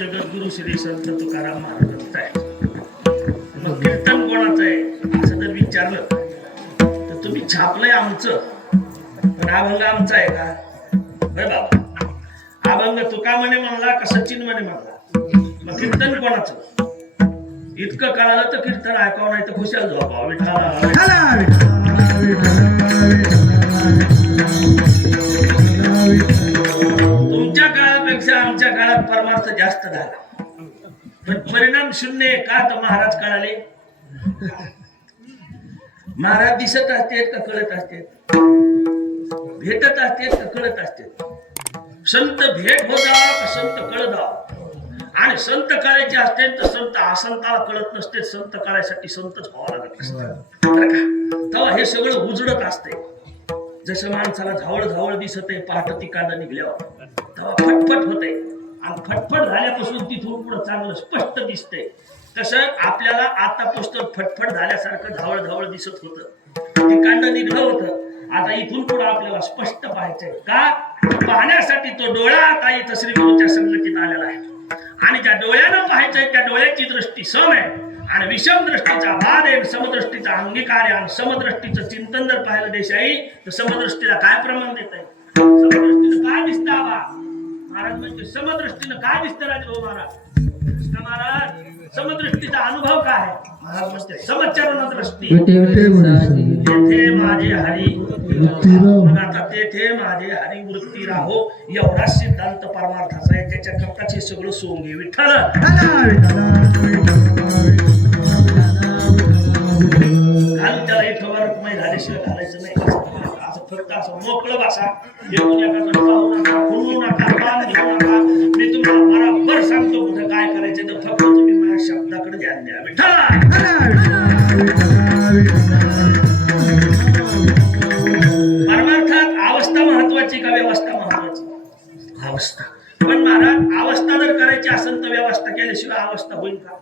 जगद्गुरु श्री संत तुकाराम महाराजांचा आहे. मग कीर्तन कोणाचं आहे असं जर विचारलं तर तुम्ही छापलंय आमचं, पण अभंग आमचा आहे का? होय बाबा, अभंग तुका म्हणे म्हणला का सचिन म्हणे म्हणला, मग कीर्तन कोणाचं? इतकं कळालं तर कीर्तन ऐकावं, नाही तर खुशाल झोपावं. तुमच्या काळापेक्षा आमच्या काळात परमार्थ जास्त झाला, पण परिणाम शून्य. का तर महाराज कळाले. महाराज दिसत असते का कळत असते, भेटत असते का कळत असते. संत भेट हो जावा का संत कळ जावा. आणि संत कळायचे असते तर संत असंताला कळत नसते. संत कळायसाठी संतच व्हावं लागत असते बरं का. तेव्हा हे सगळं उजडत असते. जसं माणसाला झावळ झावळ दिसत आहे पहाट तिकांड निघल्यावर, तेव्हा फटफट होते. आणि फटफट झाल्यापासून तिथून पुढे चांगलं स्पष्ट दिसतंय. तसं आपल्याला आता पुस्तक फटफट झाल्यासारखं झावळ झावळ दिसत होतं, तिकांड निघलं होतं. आता इथून पुढे आपल्याला स्पष्ट पाहायचंय. का? पाहण्यासाठी तो डोळा आता इथं श्री गुरुच्या संगतीत आलेला आहे. आणि ज्या डोळ्यानं पाहायचंय त्या डोळ्याची दृष्टी सम आहे. आणि विषम दृष्टीचा बाद आहे, समदृष्टीचा अंगीकार आहे. आणि समदृष्टीचं चिंतन जर पाहिलं देशाई तर समदृष्टीला काय प्रमाण देत आहे? समदृष्टीनं काय दिसतं आबा? महाराज म्हणजे समदृष्टीनं काय दिसतं राजभाऊ महाराज? कृष्ण महाराज समदृष्टीचा अनुभव काय आहे? महाराज म्हणते समचरण दृष्टी तेथे माझे हरी. मग आता तेथे माझे हरी वृत्ती राहो, एवढा सिद्धांत परमार्थाचा आहे. त्याच्या करताच हे सगळं सोंगे विठ्ठल. घालून त्याला इथवर रुक्माई झाल्याशिवाय घालायचं नाही. असं फक्त असं मोकळं बसा. येऊन एखादं पाहू नका, खुलू नका, मान घेऊ नका. मी तुम्हाला बरोबर सांगतो कुठं काय करायचं, तर फक्त तुम्ही माझ्या शब्दाकडे ध्यान द्या. विठ्ठल परमार्थात अवस्था महत्वाची का व्यवस्था महत्वाची? अवस्था. पण महाराज अवस्था जर करायची असेल तर व्यवस्था केल्याशिवाय अवस्था होईल का?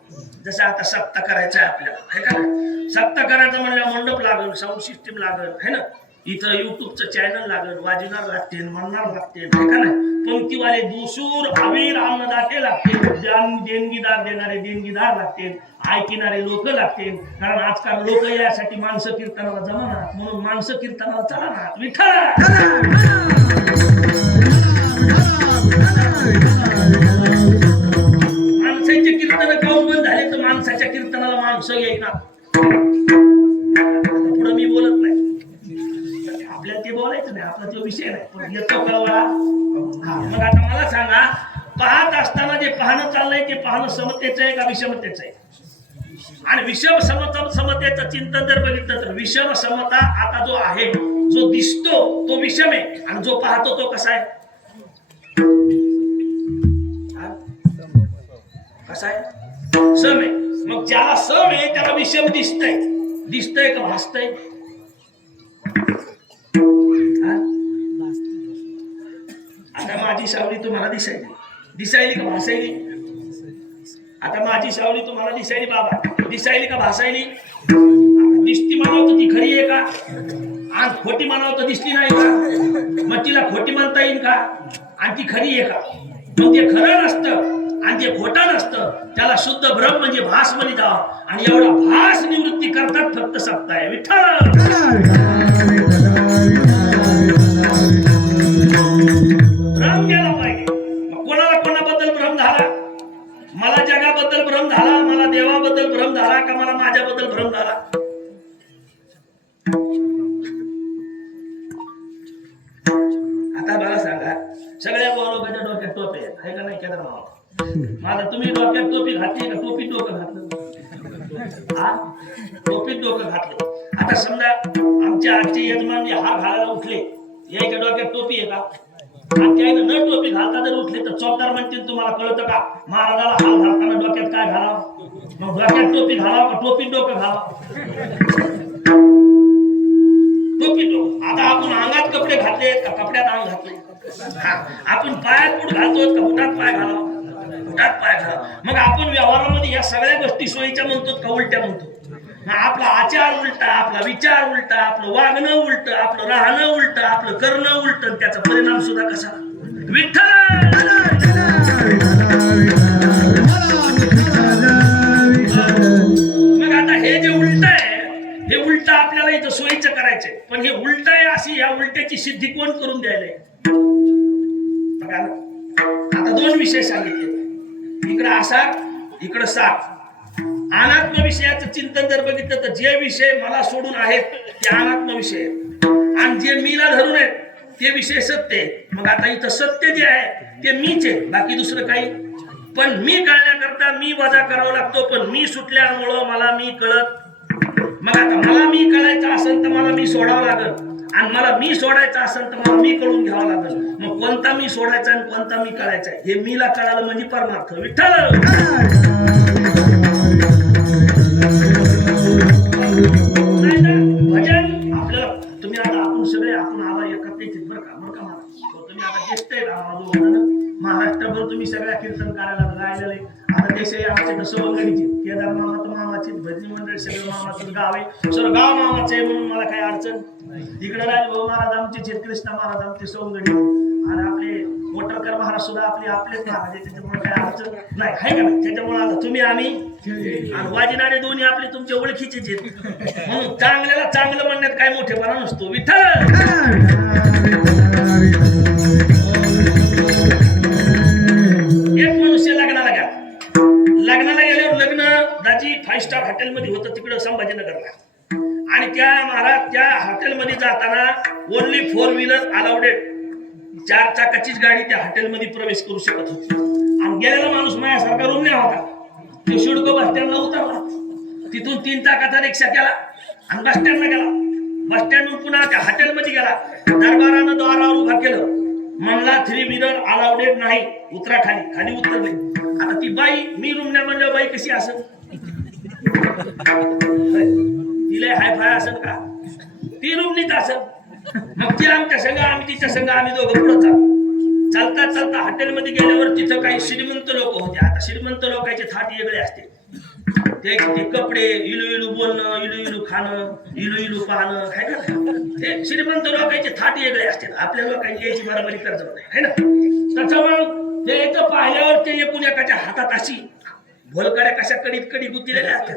जसं आता सप्ताह करायचा आहे आपल्याला, है का नाही? सप्ताह करायचं म्हणजे मंडप लागल, साऊंड सिस्टीम लागल, है ना? इथं युट्यूबचं चॅनल लागल, वाजणार लागते, म्हणणार लागते, है का नाही? पंक्तीवाले दुसूर अवीर अन्नदाते लागते, देणगीदार देणारे देणगीदार लागते, ऐकणारे लोक लागते. कारण आजकाल लोक यासाठी माणसं कीर्तनाला जमणार, म्हणून माणसं कीर्तनाला चालणार. विठ्ठल माणसाचे कीर्तन काऊन बंद झाले तर माणसाच्या कीर्तनाला माणसं येईना. पुढे मी बोलत नाही, आपल्याला ते बोलायचं नाही, आपला तो विषय नाही. पण येतो कळवळा. मग आता मला सांगा, पाहत असताना जे पाहणं चाललंय ते पाहणं समतेचं आहे का विषमतेचं आहे? आणि विषम समतेचं चिंतन जर बघितलं तर विषम समता आता जो आहे, जो दिसतो तो विषम आहे, आणि जो पाहतो तो कसा आहे? कसा आहे? सम आहे. मग ज्याला सम आहे त्याला विषम दिसतंय. दिसतंय का भासतंय? आता माझी सावली तुम्हाला दिसायली, दिसायली का भासायली? आता माझी सावली तुम्हाला दिसायली बाबा, दिसायली का भासायली? दिसती म्हणावं तर ती खरी आहे का? आणि खोटी म्हणावं तर दिसली नाही का? मग तिला खोटी म्हणता येईल का? आणि ती खरी आहे का? मग ते खरं नसतं आणि ते खोटं नसतं, त्याला शुद्ध ब्रह्म म्हणजे भास म्हणी जावं. आणि एवढा भास निवृत्ती करतात फक्त सप्ताह आहे. विठ्ठल भ्रम गेला पाहिजे. मग कोणाला कोणाबद्दल भ्रम झाला? मला जगाबद्दल भ्रम झाला, मला देवाबद्दल भ्रम झाला, का मला माझ्याबद्दल भ्रम झाला? आता मला सांगा, सगळ्या लोकांच्या डोक्यात टोपी आहेत, आहे का नाही? केदार मामा माझा तुम्ही डोक्यात टोपी घातली का? टोपीत डोकं घातलं? हा, टोपीत डोकं घातलं. आता समजा आमच्या आजचे यजमान हार घालायला उठले, याच्या डोक्यात टोपी आहे का? आणि न टोपी घालता जर उठले तर चौकदार म्हणतील तुम्हाला कळतं का महाराजाला हार घालताना डोक्यात काय घालावं? मग डोक्यात टोपी घालावं का टोपीत डोकं घालावं? टोपी डोकं. आता आपण अंगात कपडे घातले का कपड्यात अंग घातले? आपण पायात बूट घालतो का बुटात पाय घालावं? बुटात पाय घालावं. मग आपण व्यवहारामध्ये या सगळ्या गोष्टी सोयीच्या म्हणतो का उलट्या म्हणतो? आपला आचार उलटा, आपला विचार उलटा, आपलं वागणं उलट, आपलं राहणं उलट, आपलं करणं उलट, त्याचा परिणाम सुद्धा कसा? विठ्ठल करायचं सोयीचं करायचंय, पण हे उलट आहे अशी या उलट्याची सिद्धी कोण करून द्यायलाय? बघा ना, आता दोन विषय सांगितले, इकडं आसार इकडं साप. अनात्म विषयाचं चिंतन जर बघितलं तर जे विषय मला सोडून आहेत ते अनात्म विषय आहेत, आणि जे मीला धरून आहेत ते विषय सत्य आहेत. मग आता इथं सत्य जे आहे ते मीच आहे, बाकी दुसरं काही. पण मी कळण्याकरता मी वजा करावा लागतो, पण मी सुटल्यामुळं मला मी कळत. मग आता मला मी कळायचं असेल तर मला मी सोडावं लागल, आणि मला मी सोडायचं असेल तर मला मी कळून घ्यावं लागल. मग कोणता मी सोडायचा आणि कोणता मी कळायचा हे मीला कळालं म्हणजे परमार्थ. विठ्ठल भजन आपल्याला, तुम्ही आता आपण सगळे आपण आला एकत्रित बरं का मला. तुम्ही आता ज्येष्ठ आहे महाराष्ट्रभर, तुम्ही सगळ्या कीर्तन करायला राहिलेले. आता देशाही आमचे सवंगडीचे केदार मामा तर मामाचे, भजनी मंडळ सगळं मामाचं गाव आहे, सगळं गाव मामाचं आहे, म्हणून मला काही अडचण. इकडे राजभाऊ महाराज आमचे, कृष्णा महाराज आमचे सवंगडी, आणि आपले मोटरकर महाराज सुद्धा आपलेच महाराज आहे, त्याच्यामुळे काही अडचण नाही आहे का नाही. त्याच्यामुळे आता तुम्ही आम्ही आणि वाजिनारे दोन्ही आपले तुमच्या ओळखीचेच आहेत, म्हणून चांगल्याला चांगलं म्हणण्यात काय मोठेपणा नसतो. विठ्ठल एक मनुष्य लग्नाला गेल्यावर लग्न दाजी 5 स्टार हॉटेलमध्ये होतं तिकडं संभाजीनगरला, आणि त्या महाराज त्या हॉटेलमध्ये जाताना ओनली 4 व्हीलर अलाउडेड, 4 चाकाचीच गाडी त्या हॉटेलमध्ये प्रवेश करू शकत होती. आणि गेलेला माणूस माझ्यासारखा रुग्ण होता, तो शिडको बस स्टँडला उतरला, तिथून 3 चाकाचा रिक्षा केला आणि बस स्टँडला गेला. बस स्टँडवरून पुन्हा त्या हॉटेलमध्ये गेला, दरबारानं द्वारावर उभा केलं, म्हणला 3 व्हीलर अलाउडेड नाही, उतरा खाली. खाली उतरले. आता ती बाई, मी रुग्ण म्हणल्यावर बाई कशी असेल, तिला हाय फाय असेल का, ती रुग्णीच असेल. मग ती आमच्या संघ, आम्ही तिच्या संघ, आम्ही दोघं पुढे चालता चालता हॉटेलमध्ये गेल्यावर तिथं काही श्रीमंत लोक होते. आता श्रीमंत लोकांचे थाट वेगळे असते, ते कपडे, इलू इलू बोलणं, इलू इलू खाणं, इलू इलू पाहणं, है ना. ते श्रीमंत लोकांचे थाट वेगळे असते, आपल्या लोकांची याची बराबरी करत नाही, है ना. त्याच्यामुळे ते याचं पाहिल्यावर ते एकूण एकाच्या हातात अशी भोलकड्या कशा कडी गुंतलेल्या असतात,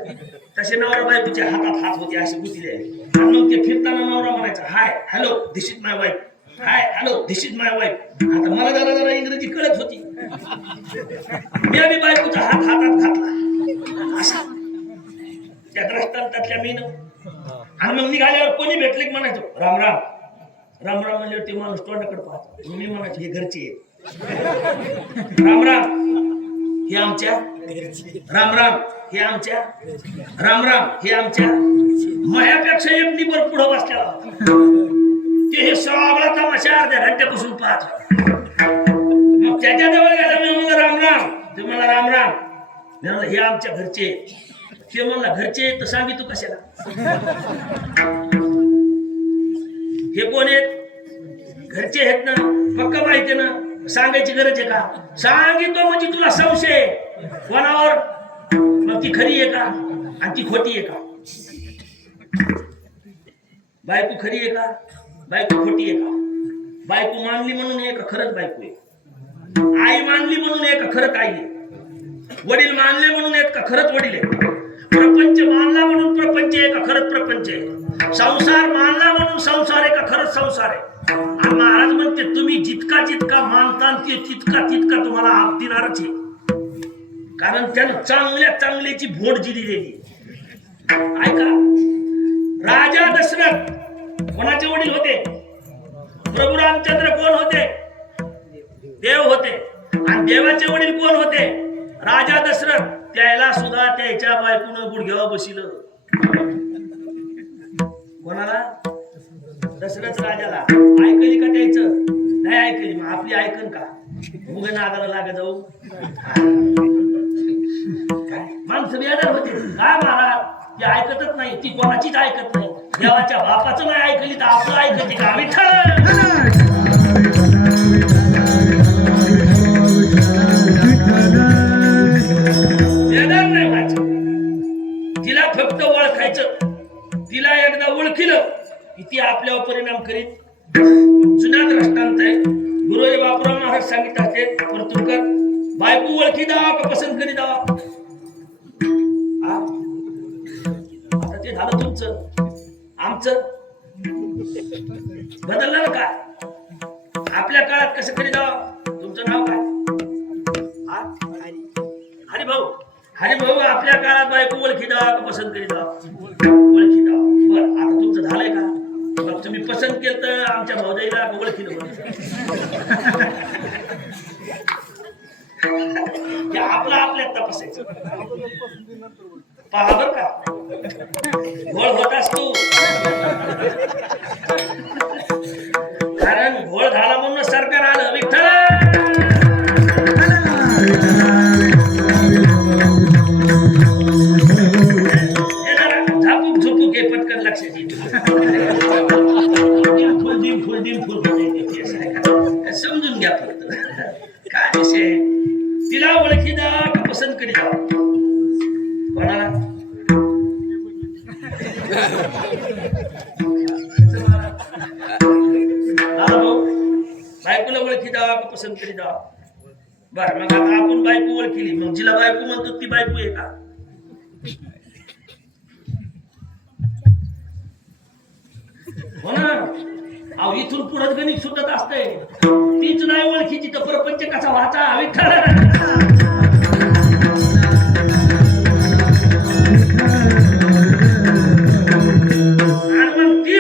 तसे नवरा बायकोच्या हातात हात होते असे गुंतलेले. आणि मग ते फिरताना नवरा म्हणायचा, hi hello this is my wife, hi hello this is my wife. आता मला जरा इंग्रजी कळत होती, मी आम्ही बायकोचा हात हातात घातला असा त्या दृष्टांतातल्या मीनं. आणि मग निघाल्यावर कोणी भेटले की म्हणायचो राम राम राम राम, म्हणजे ते माणूस तोंडाकडे पाहतो, मी म्हणायचो हे घरचे राम राम हे आमच्या, राम राम हे आमच्या, राम राम हे आमच्या. माझ्यापेक्षा एक निबर पुढं बसलेला होता, ते हे सगळा तमाशा अर्ध्या घंट्यापासून पाहत. मग त्याच्याजवळ गेला, मी म्हणलं राम राम, ते मला राम राम, मी म्हणलं हे आमच्या घरचे. ते म्हणला घरचे तर सांगितू कशाला, हे कोण आहेत, घरचे आहेत ना, पक्का माहिती ना, सांगायची गरज आहे का, सांगितलं म्हणजे तुला संशय कोणावर, मग ती खरी आहे का आणि ती खोटी आहे का, बायको खरी आहे का बायको खोटी आहे का, बायको मानली म्हणून आहे का खरंच बायको आहे, आई मानली म्हणून आहे का खरंच आई आहे, वडील मानले म्हणून आहेत का खरंच वडील आहे, प्रपंच मानला म्हणून प्रपंच आहे का खरंच प्रपंच आहे, संसार मानला म्हणून संसार आहे का खरंच संसार आहे. आणि महाराज म्हणते तुम्ही जितका जितका मानता ते तितका तितका तुम्हाला आप देणारच आहे, कारण त्यानं चांगल्या चांगल्याची भोट दिलेली. ऐका, राजा दशरथ कोणाचे वडील होते, प्रभू रामचंद्र कोण होते, देव होते, आणि देवाचे वडील कोण होते, राजा दशरथ. त्याला सुद्धा त्याच्या बायकोनं गुडघ्यावर बसिलं, कोणाला, दशरथ राजाला. ऐकली का त्याचं, नाही ऐकली, मग आपली ऐकन का, उगा नादाला लागे जाऊ. काय माणसं बेजार होते काय महाराज, ती ऐकतच नाही, ती कोणाचीच ऐकत नाही, देवाच्या बापाचं नाही ऐकली तर आपलं ऐकते का. विठ्ठल बेजार नाही व्हायचं, तिला फक्त ओळखायचं, तिला एकदा ओळखिलं की ती आपल्यावर परिणाम करीत. जुन्या दृष्टांत आहे, गुरुजी बापूराव महाराज सांगितले असते, परतुरकर बायको ओळखी दावा का पसंत करी दावा. आता ते झालं तुमचं, आमचं बदललं का? आपल्या काळात कसं करीत आहोत? तुमचं नाव काय? हरिभाऊ. हरिभाऊ आपल्या काळात बायको ओळखी द्या का पसंत करीत आहोत? ओळखी द्या. बर आता तुमचं झालंय का? मग तुम्ही पसंत केलं तर आमच्या भाऊजाईला ओळखी द्या. आपला आपल्यात तपासायचं. पहा बर का घोळ होत असतो. कारण घोळ झाला म्हणून सरकार आलं. विठ्ठल झापूक झुपूक हे पटकन लक्षात येईल. समजून घ्या फक्त काय विषय. तिला ओळखी द्या का पसंत करी द्या? कोणाला? बायकोला ओळखी द्या का पसंत करी द्या? बर मग आता आपण बायको ओळखली, मग जिला बायको म्हणतो ती बायको आहे का? हो ना. अहो इथून पुढे गणित सुटत असते. तीच नाही ओळखीची तर प्रपंच कसा व्हायचा? विठ्ठल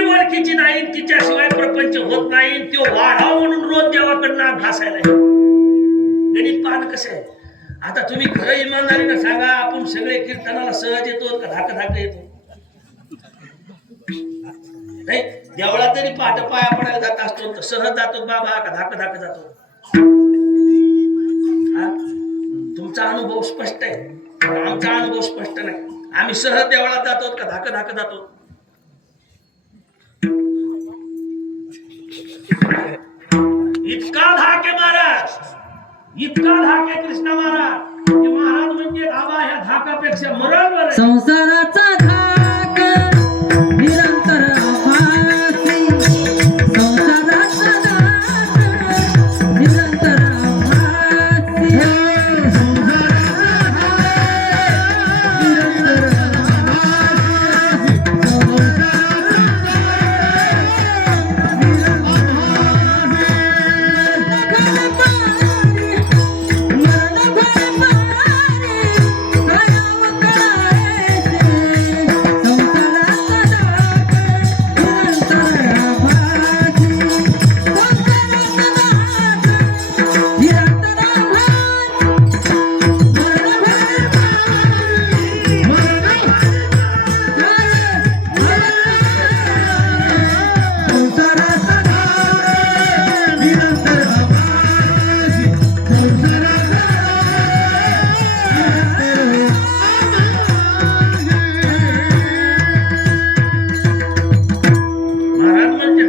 ओळखीची नाही, तिच्याशिवाय प्रपंच होत नाही. तो वाढाव म्हणून रोज देवाकडनं घासायला. गणित पाहणं कसं आहे. आता तुम्ही खरं इमानदारीनं सांगा, आपण सगळे कीर्तनाला सहज येतो का धाक धाक येतो? नाही देवळा तरी पाठ पाया पडायला जात असतो तर सहज जातो बाबा का धाक धाक जातो? तुमचा अनुभव स्पष्ट आहे, आमचा अनुभव स्पष्ट नाही. आम्ही सहज देवळात जातो का धाक धाक जातो? इतका धाक आहे महाराज, इतका धाक आहे कृष्ण महाराज की महाराज म्हणजे बाबा ह्या धाकापेक्षा मरण बरं. संसाराचा धाक निरंतर आभासी, संसाराचा धाक निरंतर आभासी, संसाराचा धाक निरंतर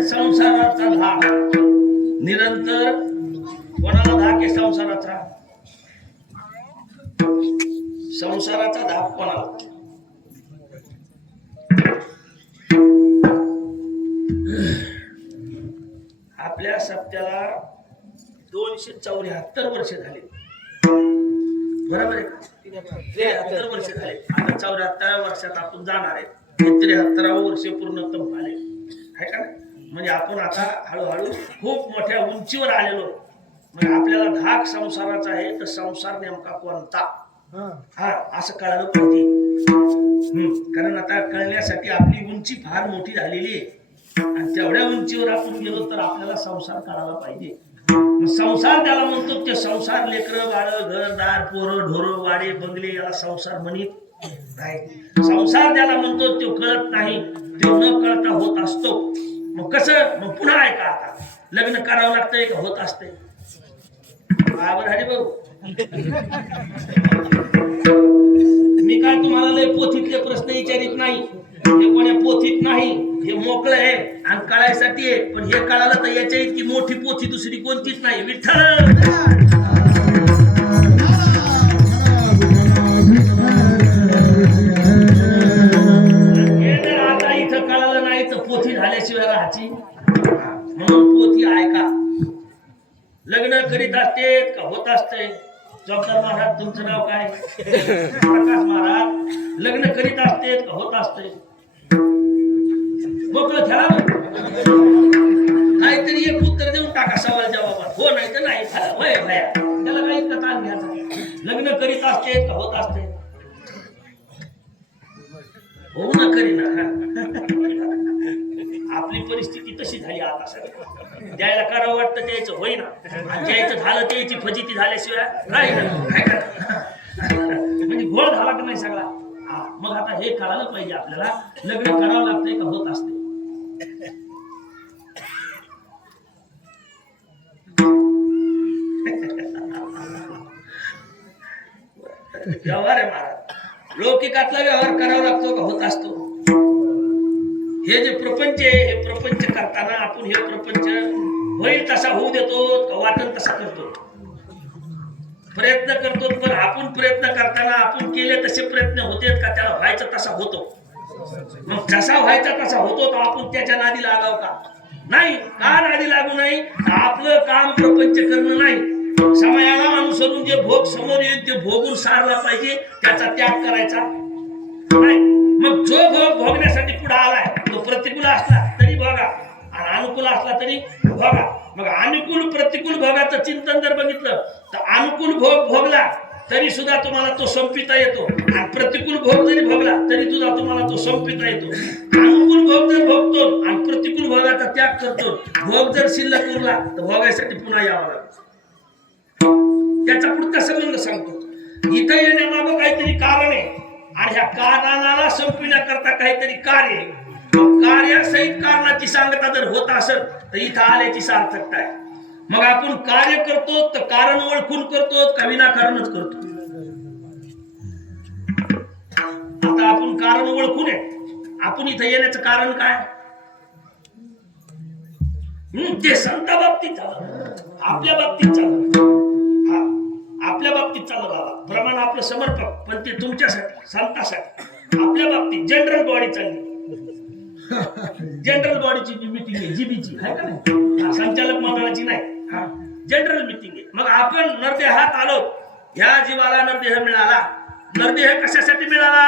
संसाराचा धाक निरंतर. कोणाला धाक आहे संसाराचा? संसाराचा धाक कोणाला? आपल्या सप्त्याला 274 वर्ष झाले. बरोबर आहे का? 73 वर्ष झाले. आता 74व्या वर्षात आपण जाणार आहे. 73वं वर्ष पूर्णतम आले आहे का? म्हणजे आपण आता हळूहळू खूप मोठ्या उंचीवर आलेलो. म्हणजे आपल्याला धाक संसाराचा आहे तर संसार नेमका कोणता हा असं कळायला पाहिजे. कारण आता कळण्यासाठी आपली उंची फार मोठी झालेली आहे आणि तेवढ्या उंचीवर आपण गेलो तर आपल्याला संसार कळायला पाहिजे. संसार त्याला म्हणतो ते संसार लेकरं बाळ घरदार पोरं ढोरं वाडे बंगले याला संसार म्हणत नाही. संसार त्याला म्हणतो तो कळत नाही, तो न कळता होत असतो. मग कसं? मग पुन्हा आहे का आता लग्न करावं लागतंय का होत असतंय? बरोबर हरी भाऊ. मी काय तुम्हाला लय पोथीतले प्रश्न विचारित नाही, हे कोण्या पोथीत नाही, हे मोकळं आहे आणि कळायसाठी आहे. पण हे कळालं तर याच्या इतकी मोठी पोथी दुसरी कोणतीच नाही. विठ्ठल आता इथं कळालं नाही तर पोथी झाल्याशिवाय राहायची. म्हणून पोथी ऐका. लग्न करीत असते का होत असते? जबाबदार महाराज तुमचं नाव काय? प्रकाश महाराज. लग्न करीत असते का होत असते? मोकळं खेळा ना. काहीतरी एक उत्तर देऊन टाका सवाल जवाबात, हो नाही तर नाही. होय भया, त्याला काही इतका ताण घ्यायचा. लग्न करीत असते का होत असते? होऊ न करीना. आपली परिस्थिती तशी झाली आता सगळं. ज्याला करावं वाटतं त्याचं होईना, ज्याचं झालं त्याची फजिती झाल्याशिवाय राहील काय करणार. म्हणजे घोळ झाला की नाही सगळा. हा, मग आता हे कळालं पाहिजे आपल्याला, लग्न करावं लागतंय का होत असते. व्यवहार आहे महाराज, लौकिकातला व्यवहार करावा लागतो का होत असतो. हे जे प्रपंच आहे, हे प्रपंच करताना आपण हे प्रपंच होईल तसा होऊ देतो का वाटण तसा करतो. प्रयत्न करतो, पण आपण प्रयत्न करताना आपण केले तसे प्रयत्न होते का त्याला व्हायचा तसा होतो. मग जसा व्हायचा तसा होतो तर आपण त्याच्या नादी लागाव का नाही. का नादी लागू नाही. आपलं काम प्रपंच करणं नाही, समयाला अनुसरून जे भोग समोर येईल ते भोगून सारला पाहिजे, त्याचा त्याग करायचा नाही. मग जो भोग भोगण्यासाठी पुढे आलाय तो प्रतिकूल असला तरी बघा आणि अनुकूल असला तरी बघा. मग अनुकूल प्रतिकूल भोगाचं चिंतन जर बघितलं तर अनुकूल भोग भोगला तरी सुद्धा तुम्हाला तो संपिता येतो, आणि प्रतिकूल भोग जरी भोगला तरी सुद्धा तुम्हाला तो संपिता येतो. अनुकूल भोग जर भोगतो आणि प्रतिकूल भोगाचा त्याग करतो, भोग जर शिल्लक उरला तर भोगायसाठी पुन्हा यावं लागतं. त्याचा पुढचा संबंध सांगतो. इथं येण्यामागं काहीतरी कारण आहे आणि ह्या कारणाला संपविण्याकरता काहीतरी कार्य आहे. कार्यासहित कारणाची सांगता जर होत असेल तर इथं आल्याची सार्थकता आहे. मग आपण कार्य करतो तर कारण ओळखून करतो का विनाकारणच करतो. आता आपण कारण ओळखून आहे, आपण इथं येण्याचं कारण काय. ते संत बाबतीत झालं, आपल्या बाबतीत झालं. आपल्या बाबतीत चाललं बाबा, प्रमाण आपलं समर्पक, पण ते तुमच्यासाठी संतासाठी. आपल्या बाबतीत जनरल बॉडी चालली, जनरल बॉडीची जी मीटिंग आहे जीबीची आहे का नाही, संचालक मंडळाची नाही, जनरल मीटिंग आहे. मग आपण नरदेहात आलो, ह्या जीवाला नरदेह मिळाला. नरदेह कशासाठी मिळाला.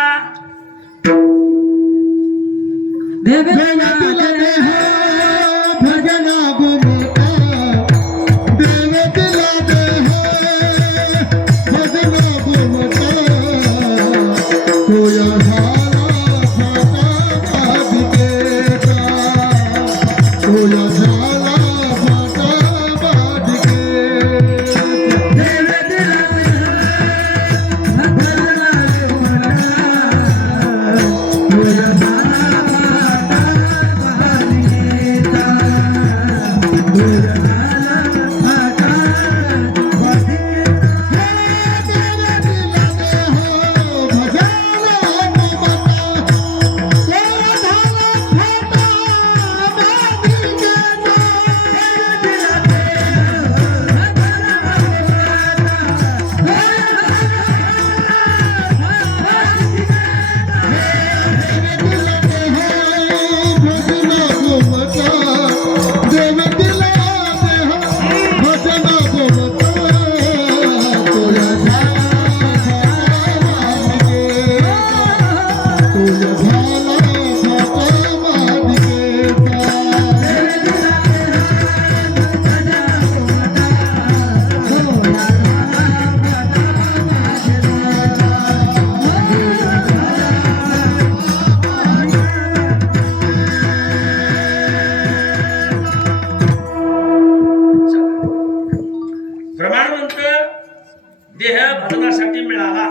देह भजनासाठी मिळाला.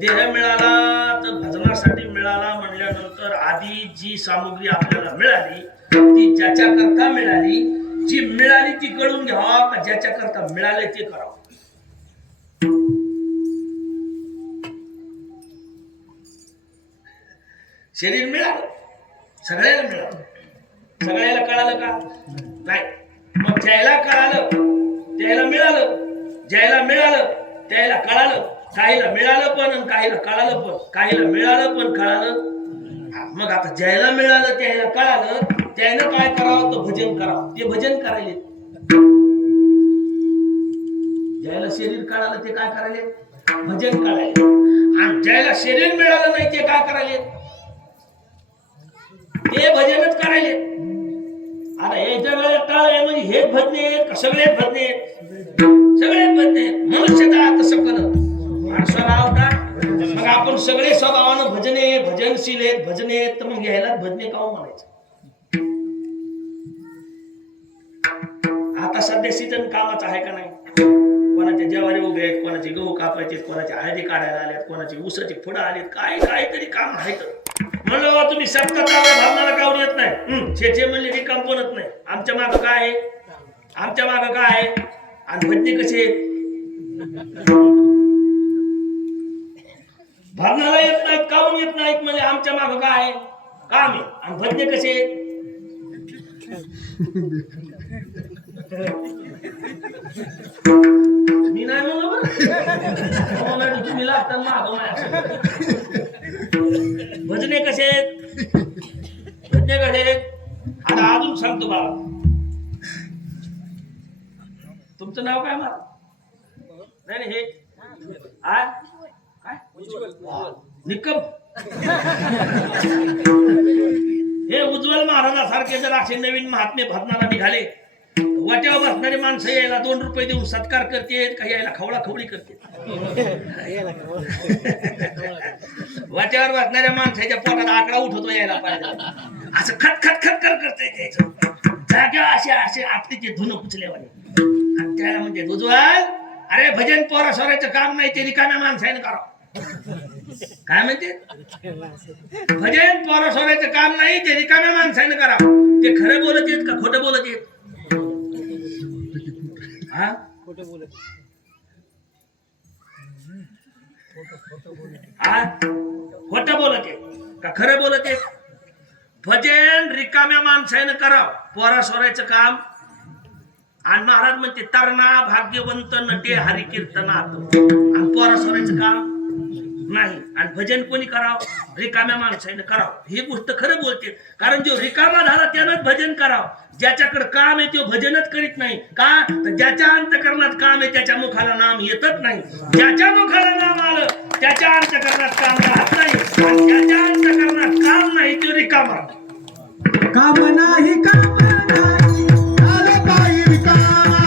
देह मिळाला तर भजनासाठी मिळाला म्हणल्यानंतर आधी जी सामग्री आपल्याला मिळाली ती ज्याच्या करता मिळाली, जी मिळाली ती कळून घ्यावा का ज्याच्या करता मिळाले ते करावं. शरीर मिळालं, सगळ्याला मिळालं, सगळ्याला कळालं का नाही. मग ज्याला कळालं त्याला मिळालं, ज्याला मिळालं त्याला कळालं. काहीला मिळालं पण आणि काहीला कळालं पण, काहीला मिळालं पण कळालं. मग आता ज्याला मिळालं त्याला कळालं, त्यानं काय करावं तर भजन करावं. ते भजन करायले. ज्याला शरीर कळालं ते काय करायले, भजन करायले. आणि ज्याला शरीर मिळालं नाही ते काय करायले, ते भजनच करायले. आता याच्या गळ्यात टाळ आहे म्हणजे हेच भजने आहेत का सगळेच भजने आहेत? सगळेच भजने आहेत. मनुष्यता तसं करत आणि स्वभाव होता. मग आपण सगळे स्वभावानं भजने भजनशील आहेत भजने आहेत तर मग यायला भजने काहून म्हणायचं? आता सध्या सीजन कामाचं आहे का नाही? कोणाचे ज्वारी उभे आहेत, कोणाचे गहू कापायचे, कोणाचे हळदी काढायला आल्यात, कोणाचे ऊसाची फुडं आलीत, काहीतरी काम आहेत. म्हणलं बा तुम्ही सप्ताह भावनाला काऊन येत नाही? छे म्हणले की काम बनत नाही. आमच्या मागं काय आहे? आमच्या मागं काय आहे? आणि भजने कसे आहेत? भावनाला येत नाहीत काऊन येत नाहीत म्हणजे आमच्या मागं काय आहे? काम आहे. आणि भजने कसे आहेत? मी नाही म्हणलं तुम्ही लागतात मागं माझ्या. भजने कसे आहेत? भजने कसे आहेत? आता अजून सांगतो बाबा. तुमचं नाव काय मला? नाही हे काय निकम. हे उज्ज्वल महाराजासारखे जर असे नवीन महात्मे भजनाला निघाले, वाट्यावर बसणारी माणसं यायला 2 रुपये देऊन सत्कार करते, काही यायला खवळा खवळी करते. वाट्यावर बसणाऱ्या माणसाच्या पोटात आकडा उठवतो यायला पाहिजे असं खट खट खट कर करते. जाग्या असे आपटीचे धुन उचलेवाने आणि त्याला म्हणजे उज्ज्वल अरे भजन पोरा सोरायचं काम नाही ते रिकाम्या माणसाने करावं. काय म्हणते? भजन पोरा सोरायचं काम नाही ते रिकाम्या माणसाने करावं. ते खरं बोलत येत का खोटं बोलत येत? हा खोटं बोलत येत का खरं बोलत येत? भजन रिकाम्या माणसाने करावं पोरा सोरायचं काम. आणि महाराज म्हणते तरणा भाग्यवंत नटे हरी कीर्तनात. आणि पोरा सोरायचं काम नाही. आणि भजन कोणी करावं? रिकाम्या माणसाने करावं. ही गोष्ट खरं बोलते. कारण जो रिकामा झाला त्यानंच भजन करावं. ज्याच्याकडे काम आहे तो भजनच करीत नाही. का? तर ज्याच्या अंतकरणात काम आहे त्याच्या मुखाला नाम येतच नाही. ज्याच्या मुखाला नाम आलं त्याच्या अंतकरणात काम राहत नाही. आणि ज्याच्या अंतकरणात काम नाही तो रिकामा. काम नाही काम नाही झालं पायी रिकामा,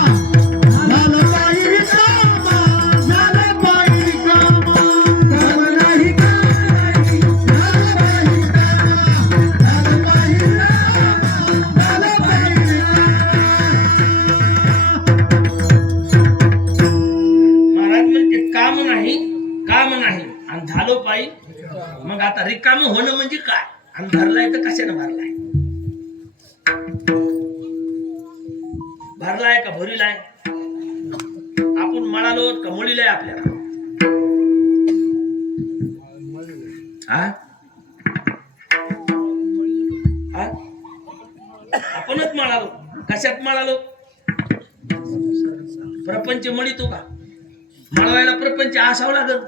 झालं पायी रिकामा, झालं पायी रिकामा. काम नाही काम नाही झालं पायी रिकामा, झालं पायी रिकामा, झालं पायी रिकामा. महाराज म्हणते काम नाही आणि झालो पायी. मग आता रिकाम होणं म्हणजे काय? आणि भरलाय तर कशाने भरलाय? भरलाय का भरीलाय? आपण म्हणालो का मुळीलाय आपल्याला? आपणच म्हणालो. कशात म्हणालो? प्रपंच मळीतो का? मळवायला प्रपंच असावं लागत.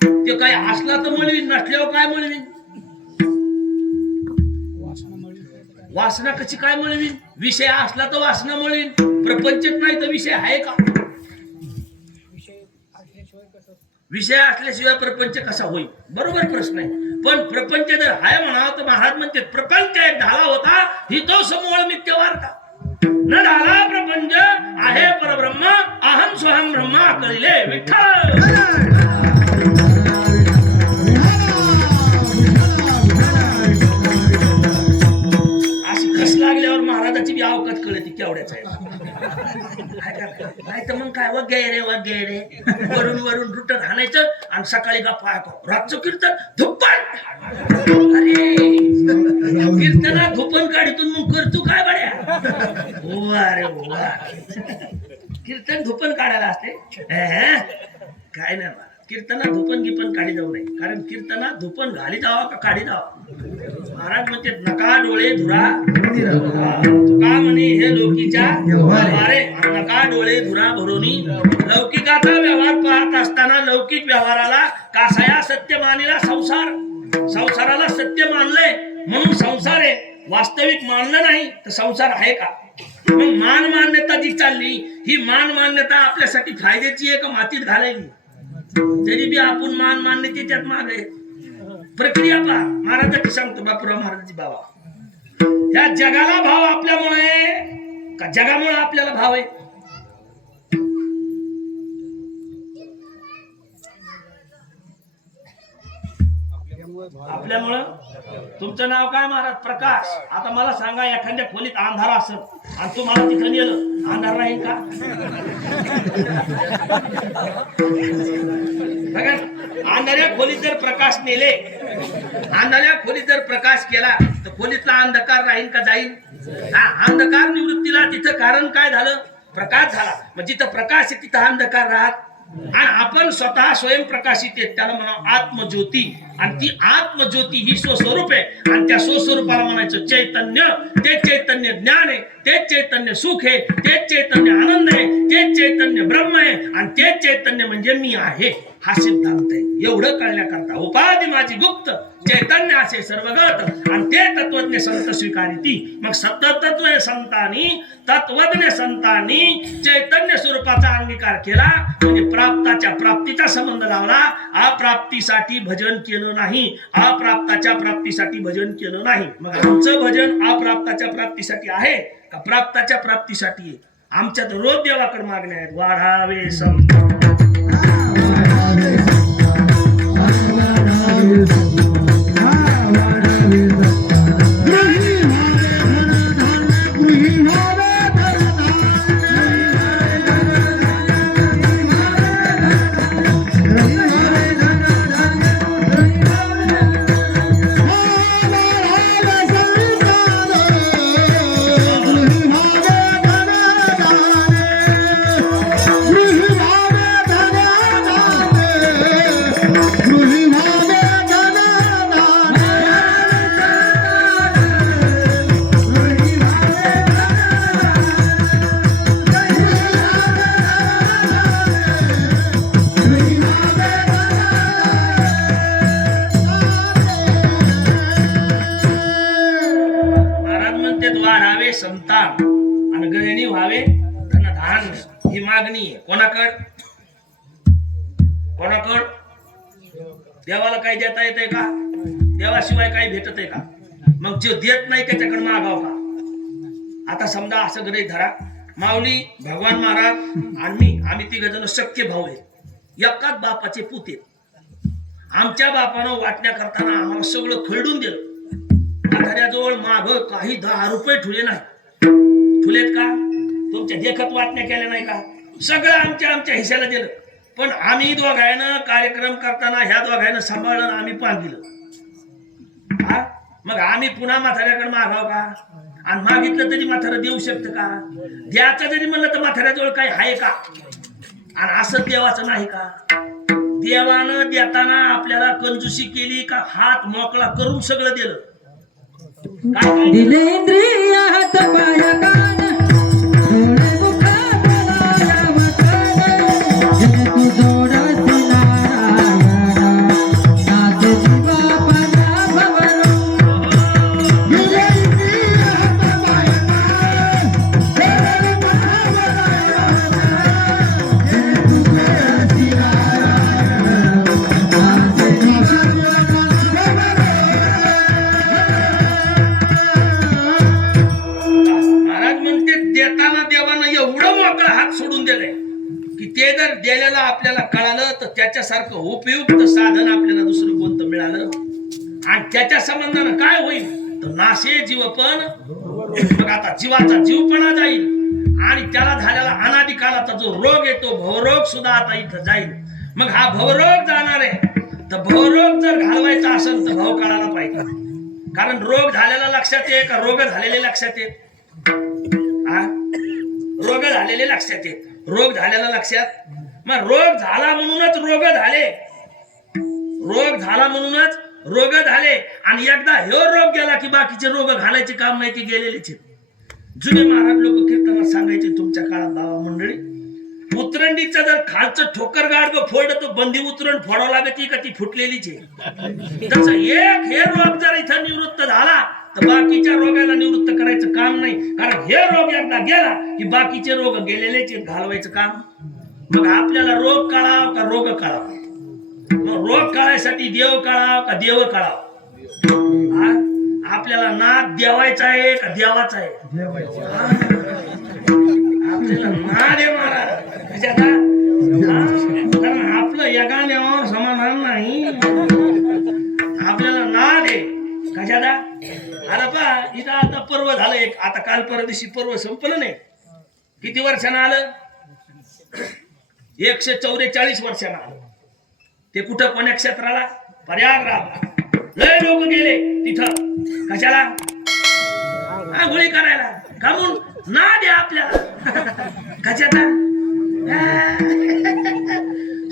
ते काय असला तर मळवीन, नसल्यावर काय मळवीन? वासना कशी काय मळवीन? विषय असला तर वासना मळवीन. प्रपंचच नाही तर विषय आहे का? विषय असल्याशिवाय प्रपंच कसा होईल? बरोबर प्रश्न आहे. पण प्रपंच जर आहे म्हणावं तर महाराज म्हणते प्रपंच एक ढाला होता ही तो समूळ मित्य वार्ता. न ढाला प्रपंच आहे परब्रह्म अहम स्वहम ब्रह्मा कळले विठ्ठल. लागल्यावर महाराजाची बी अवकात कळते केवढ्याच आहे. नाही तर मग काय वगैरे वरून रुटत हाणायचं आणि सकाळी गप्पा रातचं कीर्तन धुप्पण. अरे कीर्तना धुप्पण काढीतून मग करतो काय बड्या? वा कीर्तन धुप्पण काढायला असते काय नाही. कीर्तना धुपन गिपन काढी जाऊ नये. कारण कीर्तना धुपन घाली जावा का काढी जावा? महाराज म्हणते नका डोळे धुरा तुका म्हणे हे लौकिकच्या व्यवहारे. नका डोळे धुरा भरोनी. लौकिकाचा व्यवहार पाहत असताना लौकिक व्यवहाराला कासाया सत्य मानिला. संसाराला सत्य मानलंय म्हणून संसार आहे. वास्तविक मानलं नाही तर संसार आहे का? मग मान मान्यता जी चालली ही मान मान्यता आपल्यासाठी फायद्याची आहे का मातीत घालायची? तरी बी आपण मान मान्यतेच्यात मागे प्रक्रिया पहा. महाराजांची सांगतो बापूराव महाराजांची बाबा या जगाला भाव आपल्यामुळे का जगामुळे आपल्याला भाव आहे? आपल्यामुळं. तुमचं नाव काय महाराज? प्रकाश. आता मला सांगा, एखाद्या खोलीत अंधार असेल आणि तुम्हाला तिथं नेलं, अंधार राहील का? बघा, अंधाऱ्या खोलीत जर प्रकाश नेले, अंधाऱ्या खोलीत जर प्रकाश केला तर खोलीतला अंधकार राहील का जाईल? अंधकार निवृत्तीला तिथं कारण काय झालं? प्रकाश झाला. मग जिथं प्रकाश आहे तिथं अंधकार राहत. आणि आपण स्वतः स्वयंप्रकाशित आहेत, त्याला म्हणा आत्मज्योती. आणि ती आत्मज्योती ही स्वस्वरूप आहे. आणि त्या स्वस्वरूपाला म्हणायचं चैतन्य. ते चैतन्य ज्ञान आहे, तेच चैतन्य सुख आहे, तेच चैतन्य आनंद आहे, तेच चैतन्य ब्रह्म आहे. आणि तेच चैतन्य म्हणजे मी आहे. हा सिद्धांत आहे. एवढं कळण्याकरता उपाधी माझी गुप्त, चैतन्य असे सर्वगत, आणि ते तत्वज्ञ संत स्वीकारिती. मग सततत्व संतांनी, तत्वज्ञ संतांनी चैतन्य स्वरूपाचा अंगीकार केला, म्हणजे प्राप्ताच्या प्राप्तीचा संबंध लावला. अप्राप्तीसाठी भजन केलं नाही, अप्राप्ताच्या प्राप्तीसाठी भजन केलं नाही. मग आमचं भजन अप्राप्ताच्या प्राप्तीसाठी आहे का प्राप्ताच्या प्राप्तीसाठी आहे? आमच्यात रोज देवाकडे मागण्या आहेत. वाढावे संत, संतान आणि गृहिणी व्हावे धनधान्य. ही मागणी आहे. कोणाकड? कोणाकड? देवाला काही देता येतंय का? देवाशिवाय काही भेटत आहे का? मग जे देत नाही त्याच्याकडे मागाव का? आता समजा असं गृहीत धरा, माऊली, भगवान महाराज आणि आम्ही तिघ जण सख्खे भाऊ आहेत, एकाच बापाचे पुते. आमच्या बापानं वाटण्या करताना आम्हाला सगळं खरडून दिलं. म्हाताऱ्याजवळ माग काही 10 रुपये ठुले नाही. ठुलेत का? तुमच्या देखत वाटण्या केल्या नाही का? सगळं आमच्या हिश्याला दिलं. पण आम्ही दोघांना कार्यक्रम करताना ह्या दोघांना सांभाळलं, आम्ही पांगिलं. मग आम्ही पुन्हा म्हाताऱ्याकडे मागाव का? आणि मागितलं तरी म्हातारं देऊ शकतं का? द्याचं जरी म्हणलं तर म्हाताऱ्याजवळ काही आहे का? आणि असं देवाचं नाही का? देवानं देताना आपल्याला कंजूसी केली का? हात मोकळा करून सगळं दिलं. दिले इंद्रिय हात पाय कान डोळे मुख बोलाया वचन जन तू जोडस नारायणा नाथ जीवा पाया भवरो. दिले इंद्रिय हात पाय कान डोळे मुख बोलाया वचन जन तू जोडस नारायणा नाथ जीवा देताना देवानं एवढं मोकळं हात सोडून दिलंय की ते जर द्यायला आपल्याला कळालं तर त्याच्यासारखं उपयुक्त साधन आपल्याला दुसरं कोणतं मिळालं. आणि त्याच्या संबंधानं काय होईल तर नाशे जीवपण. मग आता जीवाचा जीवपणा जाईल आणि त्याला झालेला अनादिकालाचा जो रोग येतो भवरोग सुद्धा आता इथं जाईल. मग हा भवरोग जाणार आहे. तर भवरोग जर घालवायचा असेल तर भाव काढायला पाहिजे. कारण रोग झालेला लक्षात येईल का रोग झालेले लक्षात येत? रोग झालेले लक्षात येत. रोग झालेला लक्षात. मग रोग झाला म्हणूनच रोग झाले. रोग झाला म्हणूनच रोग झाले. आणि एकदा ह्यो रोग गेला की बाकीचे रोग घालायचे काम नाही, ते गेलेलेच. जुने महाराज लोक कीर्तनात सांगायचे तुमच्या काळात बाबा मंडळी, उतरंडीचं जर खालचं ठोकर गाडगं फोडलं तर बंदी उतरण फोडावं लागते का ती फुटलेलीच आहे. तसं एक हे रोग जर इथं निवृत्त झाला तर बाकीच्या रोगाला निवृत्त करायचं काम नाही. कारण हे रोग एकदा गेला की बाकीचे रोग गेलेलेच घालवायचं काम. मग आपल्याला रोग काढाव का रोग काढाव? मग रोग काढायसाठी देव काढाव का देव काढाव? आपल्याला नाद देवायचा आहे का देवाचा आहे? आपल्याला नाद आहे महाराज कशाचा? कारण आपलं या गाण्यावर समाधान नाही, आपल्याला नाद आहे कशाचा? अरे पा इथं आता पर्व झालं एक, आता काल परदेशी पर्व संपलं नाही, किती वर्षानं आलं? 144 वर्षानं आलं. ते कुठं कोण्या क्षेत्राला? प्रयागराजला. लय लोक गेले तिथं कशाला? आंघोळी करायला. का म्हणून नाद आहे आपल्याला कशाचा?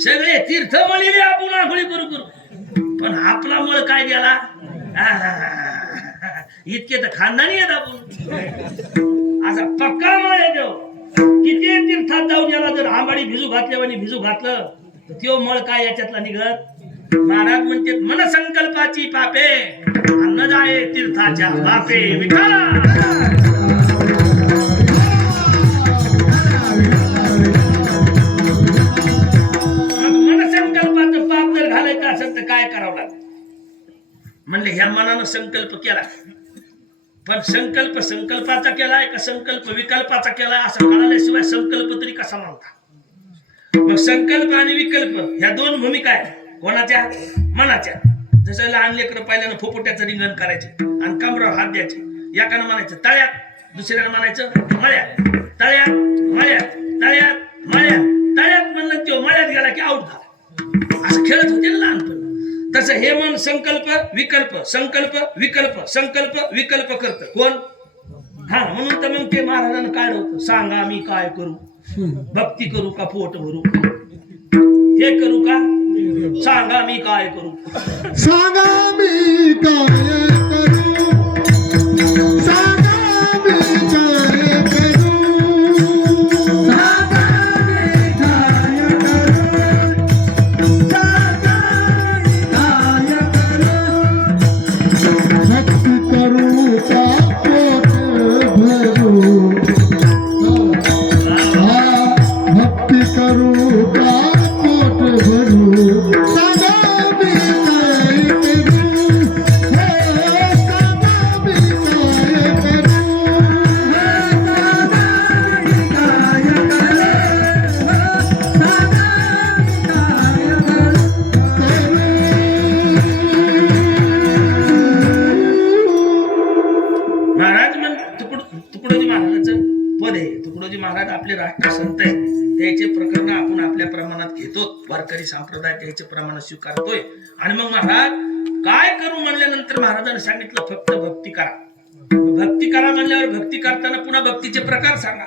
सगळे तीर्थ म्हणले आपण आंघोळी करू करू, पण आपला मळ काय गेला? इतके तर खानदानी आहेत आपण. असा पक्का मळ आहे तो. किती तीर्थात जाऊन याला जर आंबाडी भिजू घातल्यावानी भिजू घातलं तो मळ काय याच्यातला निघत? महाराज म्हणते मन संकल्पाची पापे अन्न जाये तीर्थाच्या बापे. विठ्ठला मनसंकल्पाचं पाप जर घालायचं असेल तर काय करावं लागेल? म्हणले ह्या मनानं संकल्प केला, पण संकल्प संकल्पाचा केलाय का संकल्प विकल्पाचा केलाय असं कळाल्याशिवाय संकल्प तरी कसा म्हणता? मग संकल्प आणि विकल्प ह्या दोन भूमिका आहेत. कोणाच्या? मनाच्या. जसं लहान लेकरं पहिल्यानं फुफुट्याचं रिंगण करायचे आणि कमरावर हात द्यायचे. एकानं म्हणायचं तळ्यात, दुसऱ्यानं म्हणायचं मळ्यात. तळ्यात मळ्यात, तळ्यात मळ्यात. तळ्यात म्हणलं तो मळ्यात गेला की आऊट झाला. असं खेळत होते ना लहानपण. तसं हे मन संकल्प विकल्प संकल्प विकल्प संकल्प विकल्प करत कोण? हा म्हणून तर मग ते महाराजांना काय होतं? सांगा मी काय करू? भक्ती करू का पोट भरू? हे करू का? सांगा मी काय करू? सांगा मी काय करू? सांगा मी काय करू? सांगा मी काय करू? सांगा मी काय करू? भक्ती करू का पोट भरू? भक्ती करू का पोट भरू? सांगा मी काय करू? सांगा मी काय करू? महाराज म्हण तुकडोजी महाराजांचं पद आहे. तुकडोजी महाराज आपले राष्ट्रसंत आहेत. त्याचे प्रकरण आपण आपल्या प्रमाणात घेतो. वारकरी संप्रदाय त्याचे प्रमाणात स्वीकारतोय. आणि मग महाराज काय करू म्हणल्यानंतर महाराजांनी सांगितलं फक्त भक्ती करा. भक्ती करा म्हणल्यावर भक्ती करताना पुन्हा भक्तीचे प्रकार सांगा.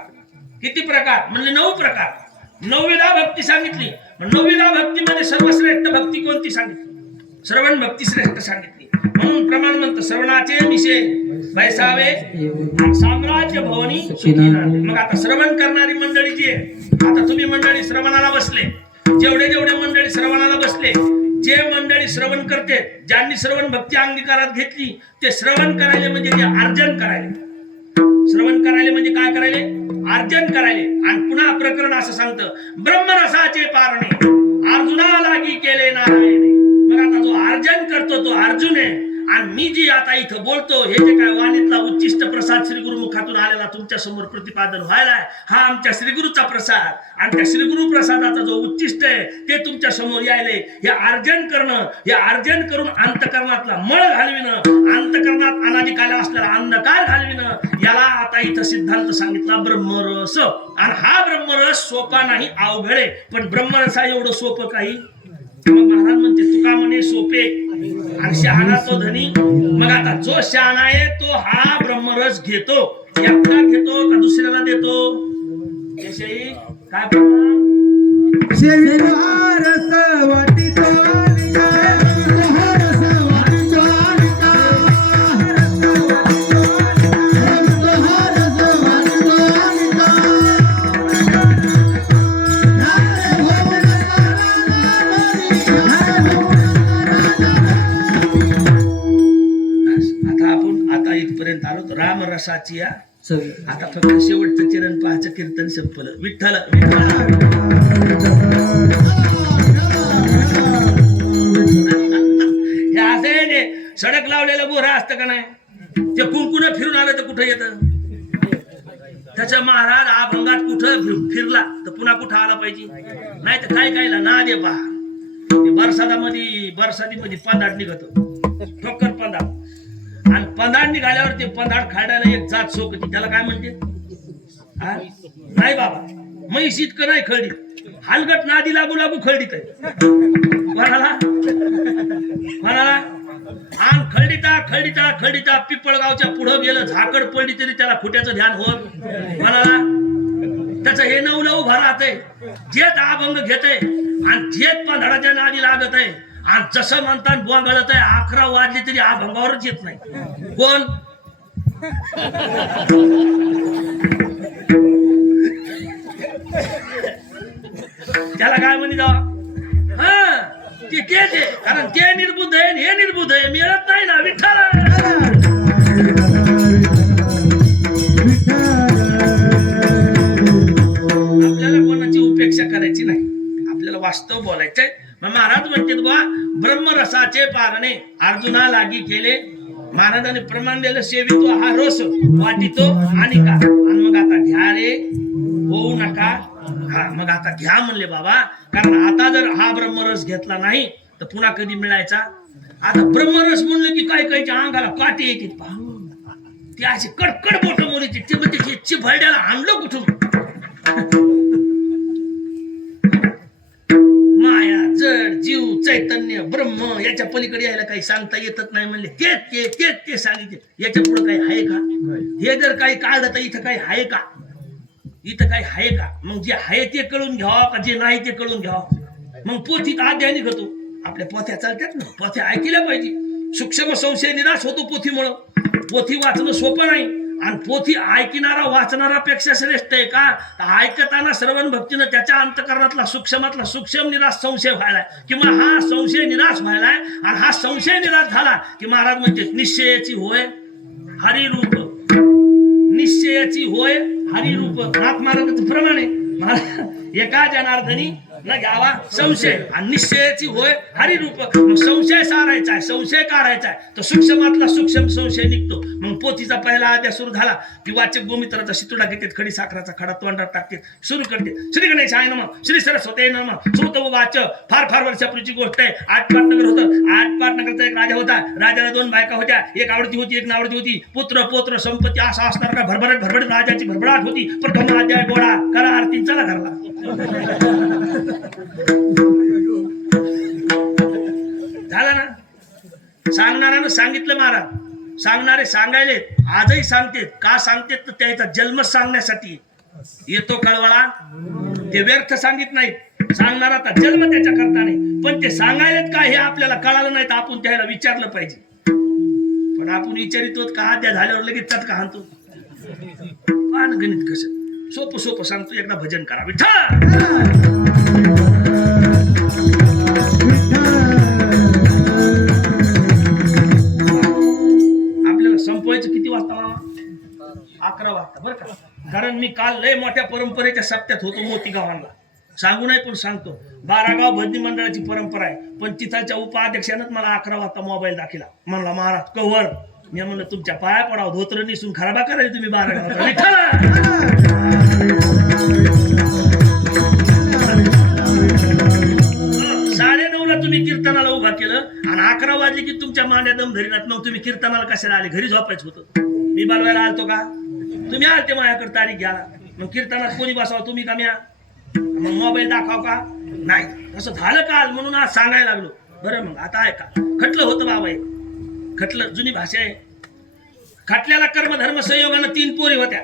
किती प्रकार? म्हणले 9 प्रकार. 9वीला भक्ती सांगितली. 9वीला भक्तीमध्ये सर्वश्रेष्ठ भक्ती कोणती सांगितली? श्रवण भक्ती श्रेष्ठ सांगितली. म्हणून प्रमाण म्हणतं श्रवणाचे निशे बैसावे साम्राज्य भवनी सुखी राहावे. मग आता श्रवण करणारी मंडळी जी आहे, आता तुम्ही मंडळी श्रवणाला बसले, जेवढे मंडळी श्रवणाला बसले, जे मंडळी श्रवण करते, ज्यांनी श्रवण भक्ती अंगीकारात घेतली ते श्रवण करायले म्हणजे ते अर्जन करायले. श्रवण करायले म्हणजे काय करायले? अर्जन करायले. आणि पुन्हा प्रकरण असं सांगतं ब्रह्मरसाचे पारणे अर्जुना लागी केले नारायणे. मग आता जो अर्जन करतो तो अर्जुन आहे. आणि मी जी आता इथं बोलतो हे जे काय वाणीतला उच्चिष्ट प्रसाद श्री गुरुमुखातून आलेला तुमच्या समोर प्रतिपादन व्हायला हा आमच्या श्री गुरुचा प्रसाद. आणि त्या श्री गुरु प्रसादाचा जो उच्चिष्ट आहे ते तुमच्या समोर यायले. हे अर्जन करणं, हे अर्जन करून अंतकरणातला मळ घालविणं, अंतकरणात अनादिकाल असलेला अंधकार घालविणं, याला आता इथं सिद्धांत सांगितला ब्रह्मरस. आणि हा ब्रह्मरस सोपा नाही, अवघड आहे. पण ब्रह्मरसा एवढं सोपं काही? मग महाराज म्हणते तुका म्हणे सोपे आणि शहाणा तो धनी. मग आता जो शहाणा आहे तो हा ब्रह्मरस घेतो. एकटा घेतो का दुसऱ्याला देतो? याविषयी काय प्रमाण? शेविहारस वाटितो निका, शेविहारस वाटितो निका, शेविहारस वाटितो निका. आता इथपर्यंत आलो तर राम रसाची या. आता फक्त शेवटचं चरण पाहायचं, कीर्तन संपलं. विठ्ठल हे असे सडक लावलेलं बोरा असतं का नाही? ते कुंकुन फिरून आलं तर कुठं येतं? त्याच्या महाराज अभंगात कुठं फिरला तर पुन्हा कुठं आला पाहिजे? नाही तर काय कायला ना दे पहा बरसातीमध्ये पंधाड निघतो, ठोकर पंधाड, आणि पंधाड निघाल्यावर ते पंधाड खायला एक जात सोकती, त्याला काय म्हणते? हा? नाही बाबा, म्हैस इतकं नाही खळडी, हलगट नादी लागू लागू खळडीत आहे. कोणाला कोणाला? आणि खळडीता पिपळगावच्या पुढं गेलं, झाकड पडली तरी त्याला फुट्याचं ध्यान होत कोणाला? त्याचं हे नवलं उभा राहतंय, जेत अभंग घेतय आणि जेत पंधराच्या नादी लागत आहे, आणि जसं म्हणतात बुवा गळत आहे, 11 वाजले तरी अभंगावरच येत नाही. कोण? त्याला काय म्हणे जावा? हा, तेच आहे, कारण ते निर्बुद्ध आहे हे निर्बुद्ध आहे, मिळत नाही ना विठ्ठल. आपल्याला कोणाची उपेक्षा करायची नाही, आपल्याला वास्तव बोलायचंय. महाराज म्हणते बा, ब्रह्मरसाचे पारणे अर्जुना लागी केले, महाराजांनी प्रमाण दिलं, सेवितो हा रस वाटितो आणि का, आणि मग आता घ्या रे, होऊ नका. हा, मग आता घ्या म्हणले बाबा, कारण आता जर हा ब्रह्मरस घेतला नाही तर पुन्हा कधी मिळायचा? आता ब्रह्मरस म्हणलं की काही काहीच्या अंगाला काटे येतील पहा, ते असे कडकड बोट मोडीचे, ते म्हणजे चिभळड्याला आणलं कुठून? माया, जड, जीव, चैतन्य, ब्रह्म याच्या पलीकडे यायला काही सांगता येतच नाही म्हणले. ते सांगितले, याच्या पुढे काही आहे का? हे जर काही काढलं तर इथं काही आहे का? इथं काही आहे का? मग जे आहे ते कळून घ्यावं का जे नाही ते कळून घ्यावं? मग पोथीत अध्याय निघतो, आपल्या पोथ्या चालतात ना, पोथ्या ऐकल्या पाहिजे. सूक्ष्म संशय निराश होतो पोथीमुळं. पोथी वाचणं सोपं नाही, आणि पोथी ऐकणारा वाचणारापेक्षा श्रेष्ठ आहे का? ऐकताना श्रवण भक्तीनं त्याच्या अंतकरणातला सूक्ष्म निराश संशय व्हायलाय, किंवा हा संशय निराश व्हायलाय, आणि हा संशय निराश झाला की महाराज म्हणजे निश्चयाची होय हरिरूप, निश्चयाची होय हरिरूप. नाथ महाराजांचं प्रमाण आहे, एका जनार्दनी न घ्यावा संशय, आणि निश्चयाची होय हरिरूप. मग संशय सारायचा आहे, संशय काढायचा आहे, तर सूक्ष्मातला सूक्ष्म संशय निघतो. मग पोथीचा पहिला अध्याय सुरू झाला की वाचक गोमित्राचा शितुडा घेतात, खडी साखराचा खडा तोंडात टाकतात, सुरू करते, श्री गणेशाय नमः, श्री सरस्वती नमः. श्रोत वाच, फार वर्षापूर्वीची गोष्ट आहे. आटपाटनगर होतं, आटपाटनगरचा एक राजा होता, राजाला 2 बायका होत्या, एक आवडती होती एक नावडती होती. पुत्र पोत्र संपत्ती असा असणार का? भरभराट राजाची भरभराट होती. प्रथम अध्याय गोडा करा, आरती चला घरला. झाला ना? सांगणाऱ्यानं सांगितलं महाराज, सांगणारे सांगायले आजही सांगतेत. का सांगतेत? तर त्याचा जन्म सांगण्यासाठी येतो कळवळा, ते व्यर्थ सांगित नाहीत. सांगणारा तर जन्म त्याच्या करता नाही, पण ते सांगायलेत काय हे आपल्याला कळालं नाही तर आपण त्याला विचारलं पाहिजे. पण आपण विचारितो का आद्या झाल्यावर लगेच चटका हाणतो. पान गणित कसं सोपं सांगतो, एकदा भजन करा विठ्ठल. संपवायचं किती वाजता? 11 वाजता बरं का. कारण मी काल लय मोठ्या परंपरेच्या सप्त्यात होतो मोतीगावांना, सांगू नाही पण सांगतो. 12 गाव भजनी मंडळाची परंपरा आहे, पण तिथालच्या उपाध्यक्षानं मला 11 वाजता मोबाईल दाखिला. म्हणला महाराज कवर. मी म्हणलं तुमच्या पाया पडाव, धोत्र निसून खराबा करायला तुम्ही 12 गावाचा. 9:30ला तुम्ही कीर्तनाला उभा केलं, आणि 11 वाजले की तुमच्या मांड्या दम धरीनात. मग तुम्ही कीर्तनाला कशाला आले? घरी झोपायचं होतं. मी बोलवायला आलतो का? तुम्ही आलते माझ्याकडे तारीख घ्यायला. मग कीर्तनात कोणी बसावं? तुम्ही का? म्या? मग मोबाईल दाखव का? नाही. असं झालं काल म्हणून आज सांगायला लागलो. बरं मग आता ऐका. खटलं होतं बाबा, एक खटलं, जुनी भाषा आहे. खटल्याला कर्मधर्म संयोगानं 3 पोरी होत्या.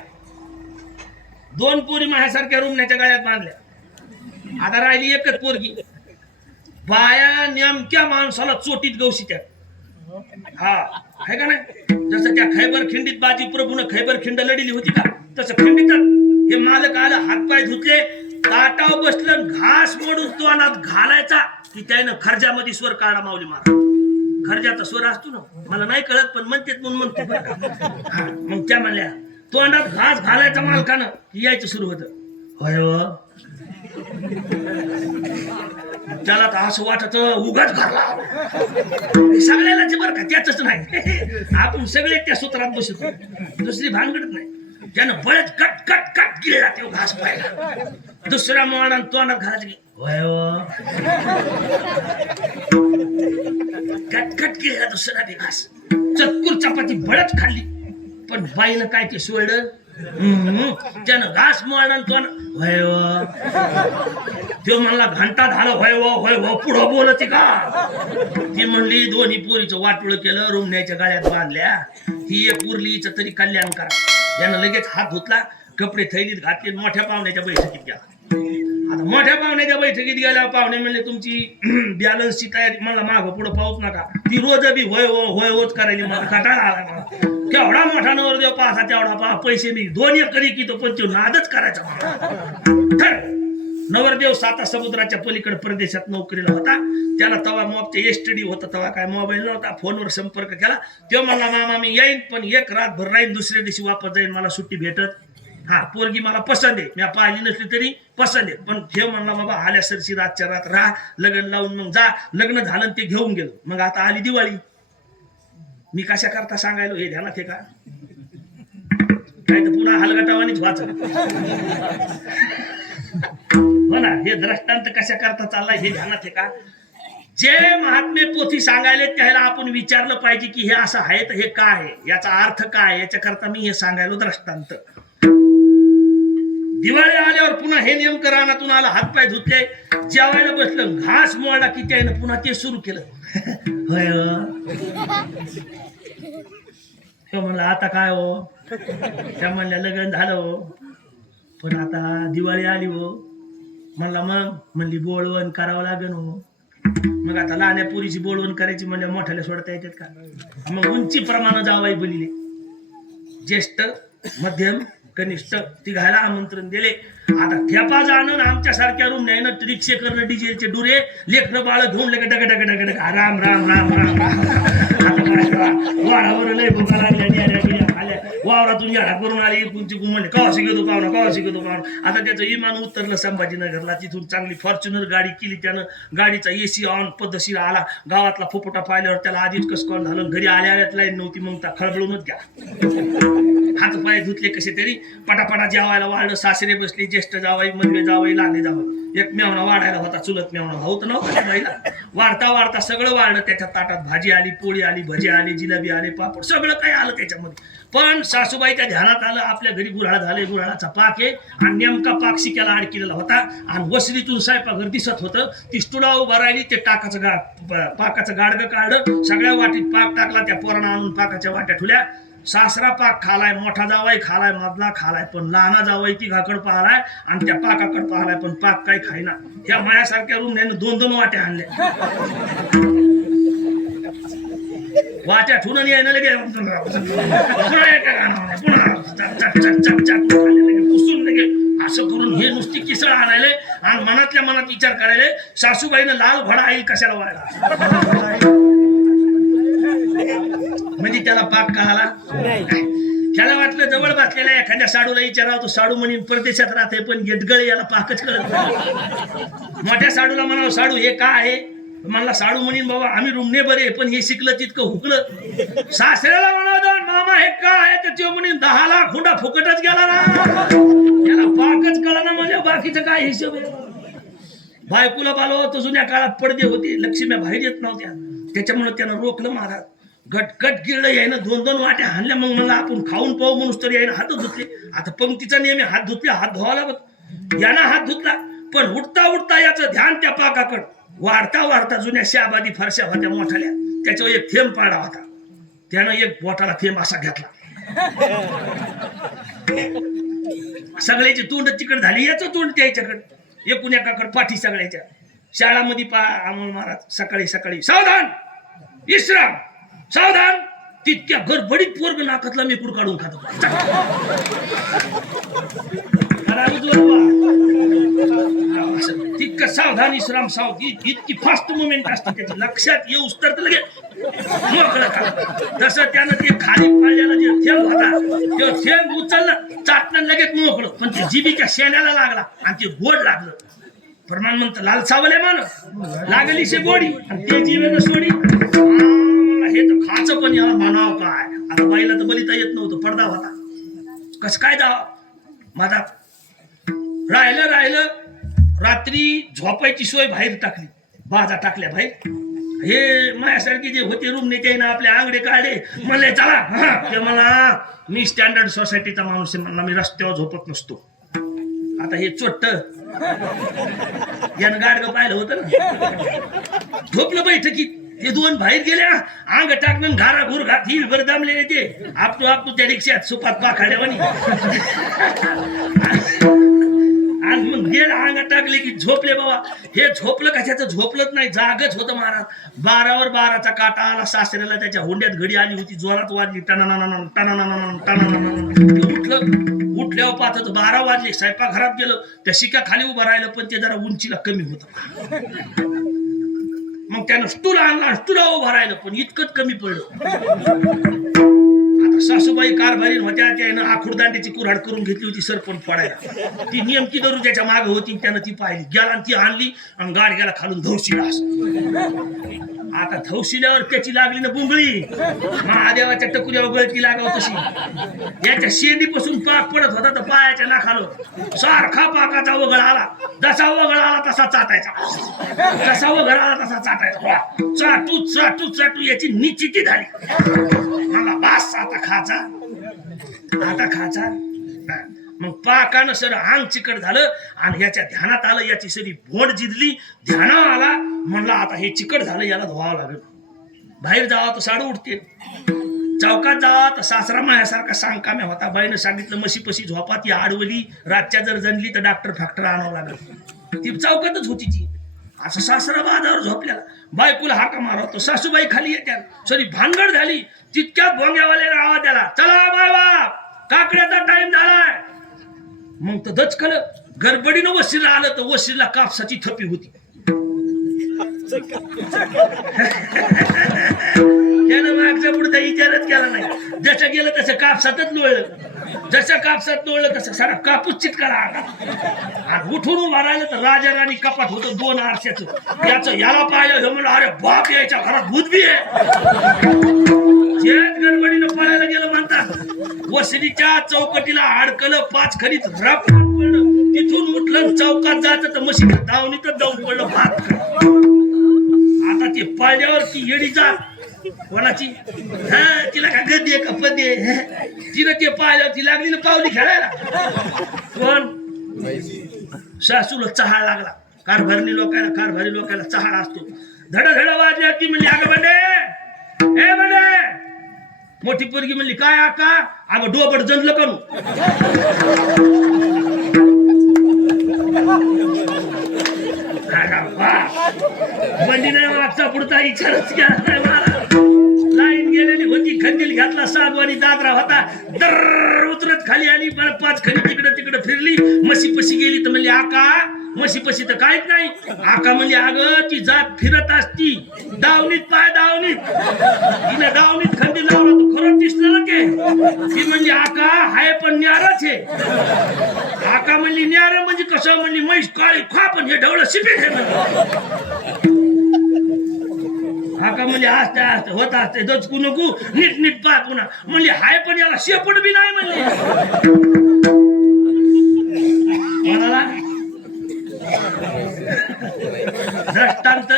2 पोरी माझ्यासारख्या रुमण्याच्या गळ्यात बांधल्या. आता राहिली एकच पोरगी. बाया नेमक्या माणसाला चोटीत गवशीत्या. हा आहे का नाही? जसं त्या खैबर खिंडीत बाजी प्रभूनं खैबर खिंड लढली होती का, तसं खिंडीत हे मालक आलं, हातपाय धुतले, ताटावर बसलं, घास मोडून तोंडात घालायचा की त्यानं खर्जामध्ये स्वर काढा माऊली मार. खर्जाचा स्वर असतो ना, मला नाही कळत पण म्हणतेत म्हणून म्हणतो. मग त्या म्हणल्या तोंडात घास घालायचा मालकानं की यायचं सुरू होतं. होय त्याला तर असं वाटत उगाच घरला सगळ्याला बरं का त्याच नाही आपण सगळे त्या सूत्रात बसतो दुसरी भानगडत नाही त्यानं बळच कट कट कट गिळला तो घास पाहिला दुसऱ्या माणा तोंडात घालायचं होय कट कट गिळला दुसरा बी घास चतकुर चपाती बळच खाल्ली पण बाईनं काय ते सोडलं त्यानं घास माणा तोंड होय तो म्हणला घंटा झालं होय पुढं बोलती का ती म्हणली दोन्ही पोरीचं वाटोळ केलं रुमण्याच्या गाड्यात बांधल्या ही एक उरलीच तरी कल्याण करा यानं लगेच हात धुतला कपडे थैलीत घातले मोठ्या पाहुण्याच्या बैठकीत गेला आता मोठ्या पाहुण्याच्या बैठकीत गेल्या पाहुणे म्हणले तुमची बॅलन्सची तयारी मला मागं पुढं पाहूच नका ती रोज बी होय होच करायची मला कटाळा आला मला केवढा मोठा नवरदेव पाहा तेवढा पहा पैसे मी 2 एकर की तो पण तो नादच करायचा मला नवरदेव साता समुद्राच्या पलीकडे परदेशात नोकरीला होता त्याला तवा मोबचे एसटीडी होता तवा काय मोबाईल नव्हता फोनवर संपर्क केला तो म्हणला मामा मी येईन पण एक रातभर राहीन दुसऱ्या दिवशी वापस जाईन मला सुट्टी भेटत हा पोरगी मला पसंत आहे मी पाहिली नसली तरी पसंत आहे पण हे म्हणला बाबा आल्या सरशी रातच्या रात राहा लग्न लावून मग जा लग्न झालं ते घेऊन गेलो मग आता आली दिवाळी मी कशा करता सांगायलो हे ध्यानात आहे का काय तर पुन्हा हलगटावानीच वाच हो ना हे दृष्टांत कशा करता चाललाय हे ध्यानात आहे का जे महात्मे पोथी सांगायले त्याला आपण विचारलं पाहिजे की हे असं आहे तर हे काय आहे याचा अर्थ काय याच्या करता मी हे सांगायलो दृष्टांत दिवाळी आल्यावर पुन्हा हे नेमकं रानातून आला हातपाय धुतले जेवायला बसलं घास मोडा की त्यानं पुन्हा ते सुरू केलं होय म्हणलं आता काय हो त्या म्हणल्या लग्न झालं हो पण आता दिवाळी आली हो म्हणला मग म्हणली बोळवण करावं लागेल हो मग आता लहान्या पुरीची बोळवण करायची म्हणजे मोठ्याला सोडता येतात का मग उंची प्रमाणे जावाई बनले ज्येष्ठ मध्यम कनिष्ठ तिघायला आमंत्रण दिले आता ठेपा जाणं आमच्या सारख्या रूम नाही ना रिक्षे करणं डिझेलचे डुरे लेकरं बाळ घेऊन लगे डग डग डग डग राम राम राम राम वाडावर लय भुका लागल्या आल्या वावरातून याडा करून आली तुमची म्हणले कवा शिकवतो पाहुणा आता त्याचं इमान उतरलं संभाजीनगरला तिथून चांगली फॉर्च्युनर गाडी केली त्यानं गाडीचा एसी ऑन पद्धतशीर आला गावातला फुफुटा पाहिल्यावर त्याला आधीच कसं झालं घरी आल्यात लाईन नव्हती मग त्या खळबळूनच घ्या हात पाय धुतले कसे तरी पटापटा जेवायला वाढलं सासरे बसले ज्येष्ठ जावाई मधले जावाई लहाने जावं एक मेवणा वाढायला होता चुलत मेवणा भाऊ तर नव्हता बाईला वाढता सगळं वाढलं त्याच्या ताटात भाजी आली पोळी आली भजी आली जिलेबी आली पापड सगळं काही आलं त्याच्यामध्ये पण सासूबाईच्या ध्यानात आलं आपल्या घरी गुऱ्हाळ झाले गुऱ्हाळाचा पाक आहे आणि नेमका पाक शिक्याला अडकिलेला होता आणि वसरीतून स्वयंपाकघर दिसत होतं ती स्टुला उभा राहिली ते पाकाचं गाडगं काढलं सगळ्या वाटीत पाक टाकला त्या पोरानं आणून पाकाच्या वाट्या ठुल्या सासरा पाक खालाय मोठा जावाई खालाय मधला खालाय पण लहाना जावाई तिघाकड पाहलाय आणि त्या पाकाकड पाहलाय पण पाक काही खायना त्या मायासारख्या रूम 2 वाट्या आणल्या वाट्या ठुन यायला लगे पुसून लगे असं करून हे नुसती किसळ आणायले आणि मनातल्या मनात विचार करायले सासूबाईनं लाल घोडा आई कशाला व्हायला म्हणजे त्याला पाक कळाला त्याला वाटलं जवळ बसलेला एखाद्या साडूला विचारावं तो साडू म्हणून परदेशात राहते पण गेटगळ याला पाकच कळत मोठ्या साडूला म्हणावं साडू हे काय आहे म्हणला साडू म्हणून बाबा आम्ही रुमणे बरे पण हे शिकलं तितकं हुकलं सासऱ्याला म्हणावं मामा हे काय आहे ते म्हणून 10 लाख हुंडा फुकटच गेला ना याला पाकच कळना म्हणजे बाकीचं काय हिशोब आहे बायकोला बालो तो जुन्या काळात पडदे होते लक्ष्म्या बाहेर येत नव्हत्या त्याच्यामुळे त्यानं रोखलं महाराज गटगट गिळलं यायनं 2 वाट्या हाणल्या मग मला आपण खाऊन पाहू म्हणून तर यायनं हात धुतले आता पंक्तीचा नेहमी हात धुतले हात धुवा लागत यानं हात धुतला पण उठता याचं ध्यान त्या पाकाकड वाढता जुन्या शाबादी फरशा होत्या मोठ्याल्या त्याच्यावर एक थेंब पाडा होता त्यानं एक बोटाला थेंब असा घेतला सगळ्याची तोंड तिकड झाली याचं तोंड त्याच्याकडे एकूण एकाकडे पाठी सगळ्याच्या शाळामध्ये अमोल महाराज सकाळी सावधान विश्राम सावधान तितक्या गडबडीत पोरग नाकातला मेकूड काढून खातो तितकं सावधान विश्राम इतकी फास्ट मुवमेंट असते त्याची लक्षात येऊस तर लगे मोकळं का तसं त्यानं ते खाली पडलेला जे थेंब होता तो थेंब उचललं चाटणं लगेच मोकळं पण ते जिबीच्या शेण्याला लागला आणि ते गोड लागलं प्रमाण म्हणतं लाल सावले मान लागली शे गोडी आणि ते जीवेनं सोडी मला हे तर खाचं पण याला म्हणावं काय. आता बाईला तर बलिता येत नव्हतं, पडदा होता. कस काय दा माझा राहिलं रात्री झोपायची सोय बाहेर टाकली, बाजा टाकल्या बाहेर. हे माझ्यासारखे जे होते रूम नेते ना आपले आंगडे काढे म्हणले चला. ते मला मी स्टँडर्ड सोसायटीचा माणूस आहे, म्हणला मी रस्त्यावर झोपत नसतो. आता हे चोट्ट यानं गाडगं पाहिलं होतं ना, झोपलं बैठकीत. ते दोन बाहेर गेल्या, अंग टाकणं घारा घुर घात हिल भर दमलेले ते आपटू त्या रिक्षात सुपात पाखाड्यावानी. आणि मग गेला अंग टाकले की झोपले बाबा. हे झोपलं कशाचं झोपलंच नाही, जागच होतं महाराज. 12वर 12चा काटा आला सासऱ्याला, त्याच्या हुंड्यात घडी आली होती, जोरात वाजली टनाना टनाना. उठल्यावर पाहत 12 वाजले. स्वयंपाक घरात गेलं, त्या शिक्या खाली उभं राहिलं, पण ते जरा उंचीला कमी होतं. मग त्यानं स्टूल आणला, स्टूला उभं राहिलं, पण इतकंच कमी पडलं. आता सासूबाई कारभारी होत्या, त्यानं आखुडदांडीची कुऱ्हाड करून घेतली होती सरपंच फोडायला. ती नेमकी धरून त्याच्या मागे होती, त्यानं ती पाहिली, गेला आणि ती आणली आणि गाड गेला खालून धवशीला. आता धवशिल्यावर त्याची लागली ना बुंगळी, महादेवाच्या टकुऱ्यावर गळती लागाव तशी. याच्या शेंडीपासून पाक पडत होता तर पायाच्या नाखालो सारखा पाकाचा वगळ आला. जसा वगळ आला तसा चाटायचा, जसा वगळ आला तसा चाटायचा. चाटू चाटू चाटू याची निश्चिती झाली. मला बास आता खाचा. मग पाकानं सर अंग चिकट झालं आणि याच्या ध्यानात आलं, याची सरी भोड जिजली, ध्यानावर आला. म्हणला आता हे चिकट झालं, याला धुवावं लागेल. बाहेर जावा तर साडू उठते, चौकात जावा तर सासरा माझ्यासारखा सांगकाम्या होता. बाईनं सांगितलं म्हशीपशी झोपा, ती आडवली, रातच्या जर जनली तर डॉक्टर फॅक्टर आणावं लागेल. ती चौकातच होती ती. असं सासरा बाजावर झोपल्याला, बायकोला हाका मारवतो, सासूबाई खाली येत्या. सरी भानगड झाली, तितक्यात भोंग्यावाल्याला आवाज द्याला, चला बाबा काकड्याचा टाइम झालाय. मग तर दचकलं, गडबडीनं वशीला आलं तर वशीला कापसाची थपी होती. त्यानं मागचा पुढचा विचारच केला नाही. जसं गेलं तसं कापसातच लोळलं, जसं कापसात लोळलं तसं सारा कापूस चिटकाला आला. आणि उठून उभा राहिलं तर राजा राणी कपाट होतं 2 आरशाचं. याचं याला पाहिलं, म्हणलं अरे बाप, याच्या घरात भूत बी आहे. जेच गडबडीनं पळायला गेलं म्हणतात, वसरीच्या चौकटीला अडकलं, 5 खरीत रप पडलं. तिथून उठलं, चौकात जायचं तर मशीच्या दावणीतच जाऊन पडलं भात. आता ते पाळल्यावर ती येडी जात कोणाची, तिला का गद्दी आहे का पद्य आहे, तिनं ते पाळल्यावर ती लागली ना पावली खेळायला. कोण सासूला चहाळ लागला. कारभारी लोकायला चहाळ असतो. धड वाजल्या ती म्हणली, अगं बंडे, ए बंडे. मोठी पोरगी म्हणली, काय आका? अगं डोबट जणलं करू. बंडीने मागचा पुढचा विचारच केला नाही मला. लाईन गेलेली होती, खंदील घातला, सागवानी दादरा होता, दर उतरत खाली आली. 5 खंडी तिकडे फिरली, म्हशीपशी गेली तर म्हणली, आका म्हशीपशी तर काहीच नाही. आका म्हणली, अगं ती जात फिरत असती दावणीत, पाय दावणीत. तिने दावणीत खंदी लावला तर खरं दिसलं ना ते. ती म्हणली, आका हाय पण न्यारच आहे. आका म्हणली, न्यार म्हणजे कसं? म्हणली, म्हैस काळी खा पण हे ढवळं शिपे आहे. आका म्हणली, असते असते होत असते, दचकू नको, नीट पाय पुन्हा. म्हणली, हाय पण याला शेपट बी नाही. म्हणली कोणाला दृष्टांत.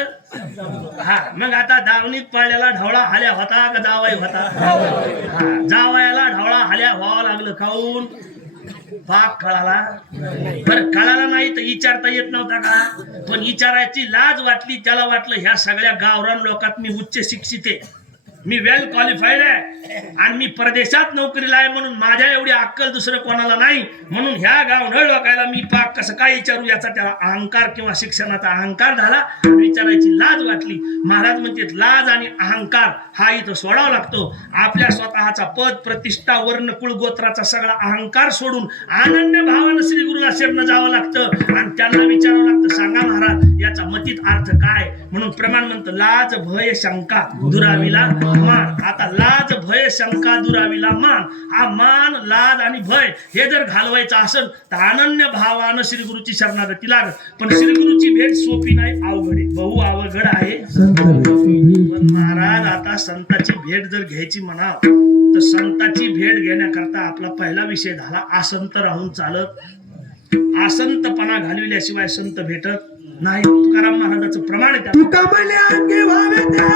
हा, मग आता दावणीत पाळल्याला ढवळा हाल्या होता का जावाई होता? जावायला ढवळा हाल्या व्हावं लागलं. खाऊन पाक कळाला. बरं कळाला नाही तर विचारता येत नव्हता का? पण विचारायची लाज वाटली. त्याला वाटलं ह्या सगळ्या गावरान लोकात मी उच्च शिक्षित आहे, मी वेल क्वालिफाईड आहे आणि मी परदेशात नोकरीला आहे, म्हणून माझ्या एवढी अक्कल दुसरं कोणाला नाही. म्हणून ह्या गावढळ लोकायला मी पाक कसं काय विचारू, याचा त्याला अहंकार किंवा शिक्षणाचा अहंकार झाला. विचारायची लाज वाटली. महाराज म्हणते लाज आणि अहंकार हा इथं सोडावा लागतो. आपल्या स्वतःचा पद, प्रतिष्ठा, वर्ण, कुळ, गोत्राचा सगळा अहंकार सोडून अनन्य भावानं श्री गुरुला शरण जावं लागतं आणि त्यांना विचारावं लागतं, सांगा महाराज याचा मतीत अर्थ काय? म्हणून प्रमाण म्हणतं, लाज भय शंका दुरावीला मान. आता लाज भय शंका दुराविला मान. हा मान लाज आणि भय हे जर घालवायचं असेल तर अनन्य भावानं श्री गुरुची शरणागती लागत. पण श्री गुरुची भेट सोपी नाही, अवघड आहे, बहु अवघड आहे. पण महाराज आता संताची भेट जर घ्यायची म्हणा तर संताची भेट घेण्याकरता आपला पहिला विषय झाला आसंत राहून चालत. आसंतपणा घालविल्याशिवाय संत भेटत नाही. तुकाराम महाराजाचं प्रमाण आहे त्यात. तुका मले अंगी व्हावे त्या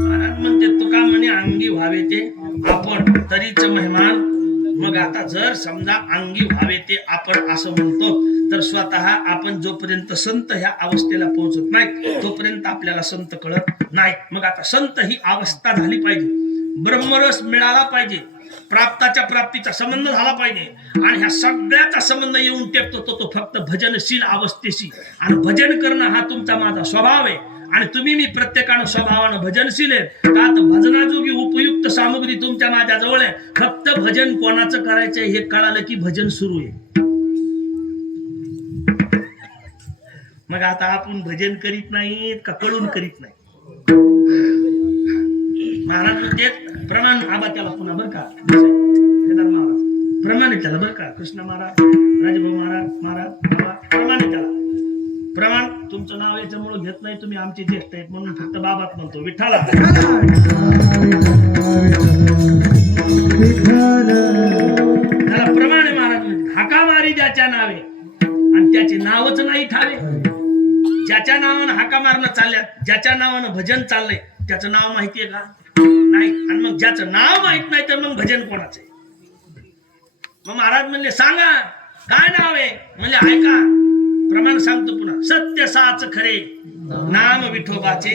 महाराज म्हणते तुका म्हणे अंगी व्हावे ते आपण तरीच मेहमान. मग आता जर समजा अंगी व्हावे ते आपण असं म्हणतो तर स्वतः आपण जोपर्यंत संत ह्या अवस्थेला पोहोचत नाही तोपर्यंत आपल्याला संत कळत नाही. मग आता संत ही अवस्था झाली पाहिजे, ब्रह्मरस मिळाला पाहिजे, प्राप्ताच्या प्राप्तीचा संबंध झाला पाहिजे आणि ह्या सगळ्याचा संबंध येऊन टेकतो तो फक्त भजनशील अवस्थेशी. आणि भजन करणं हा तुमचा माझा स्वभाव आहे आणि तुम्ही मी प्रत्येकानं स्वभावानं भजनशील आहे. का तर भजनाजोगी उपयुक्त सामग्री तुमच्या माझ्या जवळ आहे. फक्त भजन कोणाचं करायचंय हे कळालं की भजन सुरू आहे. मग आता आपण भजन करीत नाहीत का कळून करीत नाही. महाराज म्हणते प्रमाण आबा त्याला पुन्हा बरं का केदार महाराज प्रमाण आहे त्याला बरं का. कृष्ण महाराज राजभाऊ महाराज आबा प्रमाण आहे त्याला. प्रमाण तुमचं नाव याच्यामुळे घेत नाही, तुम्ही आमचे ज्येष्ठ आहेत म्हणून फक्त बाबात म्हणतो. विठ्ठला त्याला प्रमाण आहे महाराज म्हणते. हाका मारी ज्याच्या नावे आणि त्याचे नावच नाही ठावे. ज्याच्या नावानं हाका मारणं चालल्यात, ज्याच्या नावानं भजन चाललंय त्याचं नाव माहितीये का नाही. आणि मग ज्याचं नाव माहित नाही तर मग भजन कोणाचं आहे. मग महाराज म्हणले सांगा काय नाव आहे. म्हणजे ऐका प्रमाण सांगतो पुन्हा. सत्य साच खरे नाम विठोबाचे.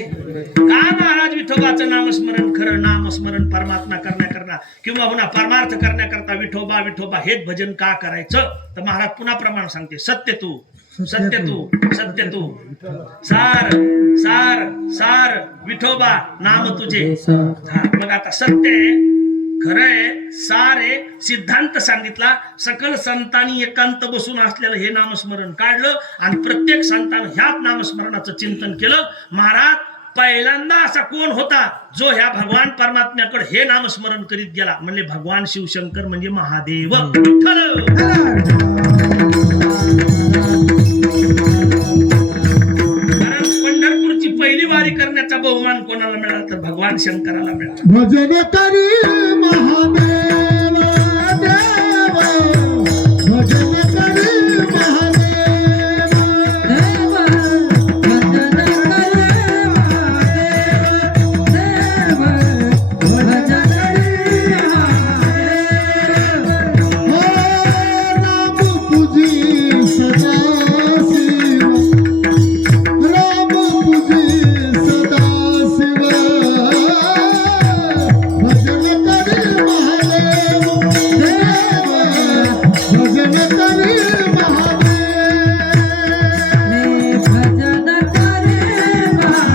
का महाराज विठोबाचं नामस्मरण खरं. नामस्मरण परमात्मा करण्याकरता किंवा पुन्हा परमार्थ करण्याकरता विठोबा विठोबा हेच भजन का करायचं. तर महाराज पुन्हा प्रमाण सांगते. सत्य तू सत्य तू सत्य तू सार सार सार विठोबा नाम तुझे. मग आता सत्य खरंय सारे सिद्धांत सांगितला. सकल संतांनी एकांत बसून असलेलं हे नामस्मरण काढलं आणि प्रत्येक संतानं ह्याच नामस्मरणाचं चिंतन केलं. महाराज पहिल्यांदा असा कोण होता जो ह्या भगवान परमात्म्याकडे हे नामस्मरण करीत गेला. म्हणजे भगवान शिवशंकर म्हणजे महादेव विठ्ठल. कारण पंढरपूरची पहिली वारी करण्याचा बहुमान कोणाला मिळाला तर भगवान शंकराला मिळाला. भजन करी महादेव देव भजन करी महादेव देव भजन करी महादेव देव भजन करी महादेव. हो नाम तुझी सदा शिव राम तुझी सदा शिव भजन करी महादेव देव भजन करी महादेव भजन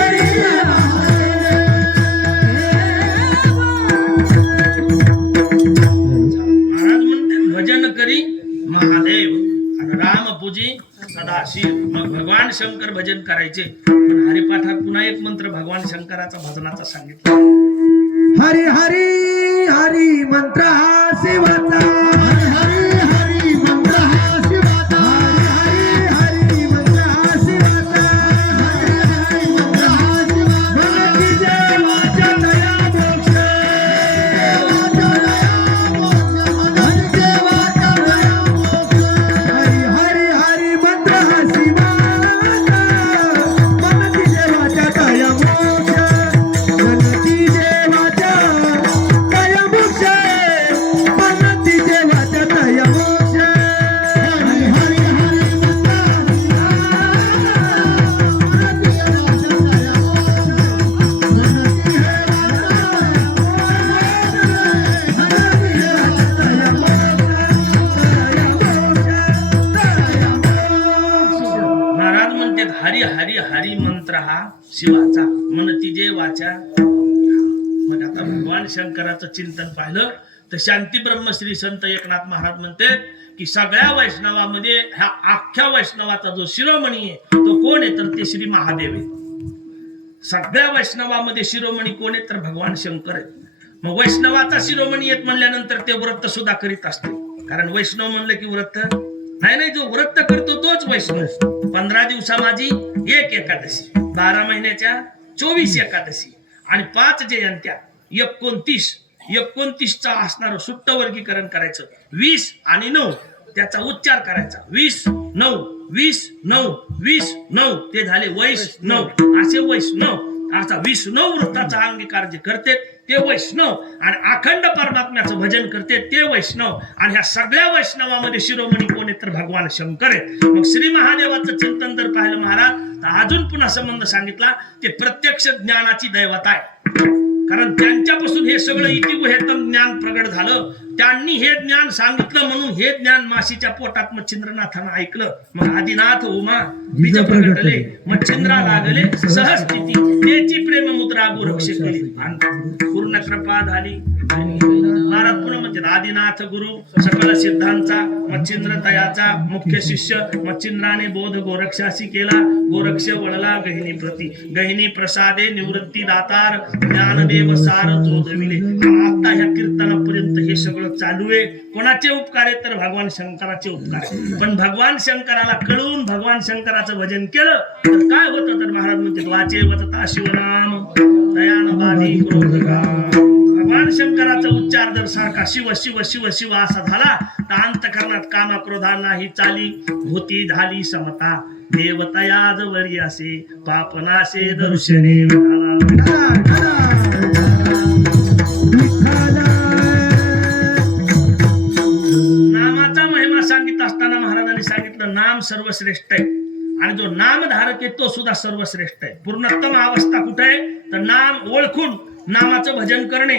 करी महाराज म्हणते भजन करी महादेव आणि राम पूजी सदाशिव. मग भगवान शंकर भजन करायचे. पण हरिपाठात पुन्हा एक मंत्र भगवान शंकराचा भजनाचा सांगितला. हरी हरी हरी मंत्र हा शिवाचा. हरी हरी मंत्र हा शिवाचा. हरी हरी मंत्र हा शिवाचा. हरी हरी मंत्र हा शिवाचा. भगती देवाच्या दया मोक्ष. देवाच्या दया मोक्ष. हरी हरी हरी मंत्र हा शिवाचा. भगती देवाच्या दया मोक्ष. गणपती देवाच्या दया मोक्ष. गणपती देवाच्या शिवाचा म्हणती जे वाचा. मग आता भगवान शंकराचं चिंतन पाहिलं तर शांती ब्रह्मश्री संत एकनाथ महाराज म्हणते की सगळ्या वैष्णवामध्ये ह्या अख्ख्या वैष्णवाचा जो शिरोमणी आहे तो कोण आहे तर ते श्री महादेव आहे. सगळ्या वैष्णवामध्ये शिरोमणी कोण आहे तर भगवान शंकर आहे. मग वैष्णवाचा शिरोमणी येत म्हणल्यानंतर ते व्रत सुद्धा करीत असते. कारण वैष्णव म्हणलं की व्रत नाही, जो व्रत करतो तोच वैष्णव. 15 दिवसा माझी 1 एकादशी, 12 महिन्याच्या 24 एकादशी आणि 5 जयंत्या 29चा असणार सुट्ट वर्गीकरण करायचं. 20 आणि 9 त्याचा उच्चार करायचा. 20 9 20 9 20 9 ते झाले वैष्णव. असे वैष्णव असा विष्णू व्रताचा अंगीकार जे करते ते वैष्णव आणि अखंड परमात्म्याचं भजन करते ते वैष्णव. आणि ह्या सगळ्या वैष्णवामध्ये शिरोमणी कोण आहे तर भगवान शंकर आहे. मग श्री महादेवाचं चिंतन जर पाहिलं महाराज तर अजून पुन्हा संबंध सांगितला ते प्रत्यक्ष ज्ञानाची दैवता आहे. कारण त्यांच्यापासून हे सगळं इतिगुहेतम ज्ञान प्रगट झालं. त्यांनी हे ज्ञान सांगितलं म्हणून हे ज्ञान माशीच्या पोटात मच्छिंद्रनाथानं ऐकलं. मग आदिनाथ उमा बीज प्रगटले मच्छिंद्रा लागले सहस्थिती त्याची प्रेम मुद्रा गोरक्ष केली आणि पूर्ण कृपा झाली. महाराज पुन्हा म्हणतात आदिनाथ गुरु सकल सिद्धांचा मच्छिंद्र तयाचा मुख्य शिष्य मच्छिंद्राने बोध गोरक्षाशी केला. गोरक्ष वळला गहिनी प्रती गहिनी प्रसादे निवृत्ती दातार ज्ञानदेव सार जोडविले. आता ह्या कीर्तनापर्यंत हे सगळं चालू आहे. कोणाचे उपकार आहेत तर भगवान शंकराचे उपकार. पण भगवान शंकराला कळून भगवान शंकराचं भजन केलं तर काय होतं तर महाराज म्हणतात वाचे वदता शिवनाम दयान बाधी क्रोधगा. भगवान शंकराचा उच्चार जर सारखा शिव शिव शिव शिव असा झाला तर अंतकरणात कामा क्रोधा नाही चाली होती झाली समता. देवतयाज वरी असे पापनासे दर्शने नामाचा महिमा सांगित असताना महाराजांनी सांगितलं नाम सर्वश्रेष्ठ आहे आणि जो नामधारक आहे तो सुद्धा सर्वश्रेष्ठ आहे. पूर्णोत्तम अवस्था कुठे आहे तर नाम ओळखून नामाचं भजन करणे,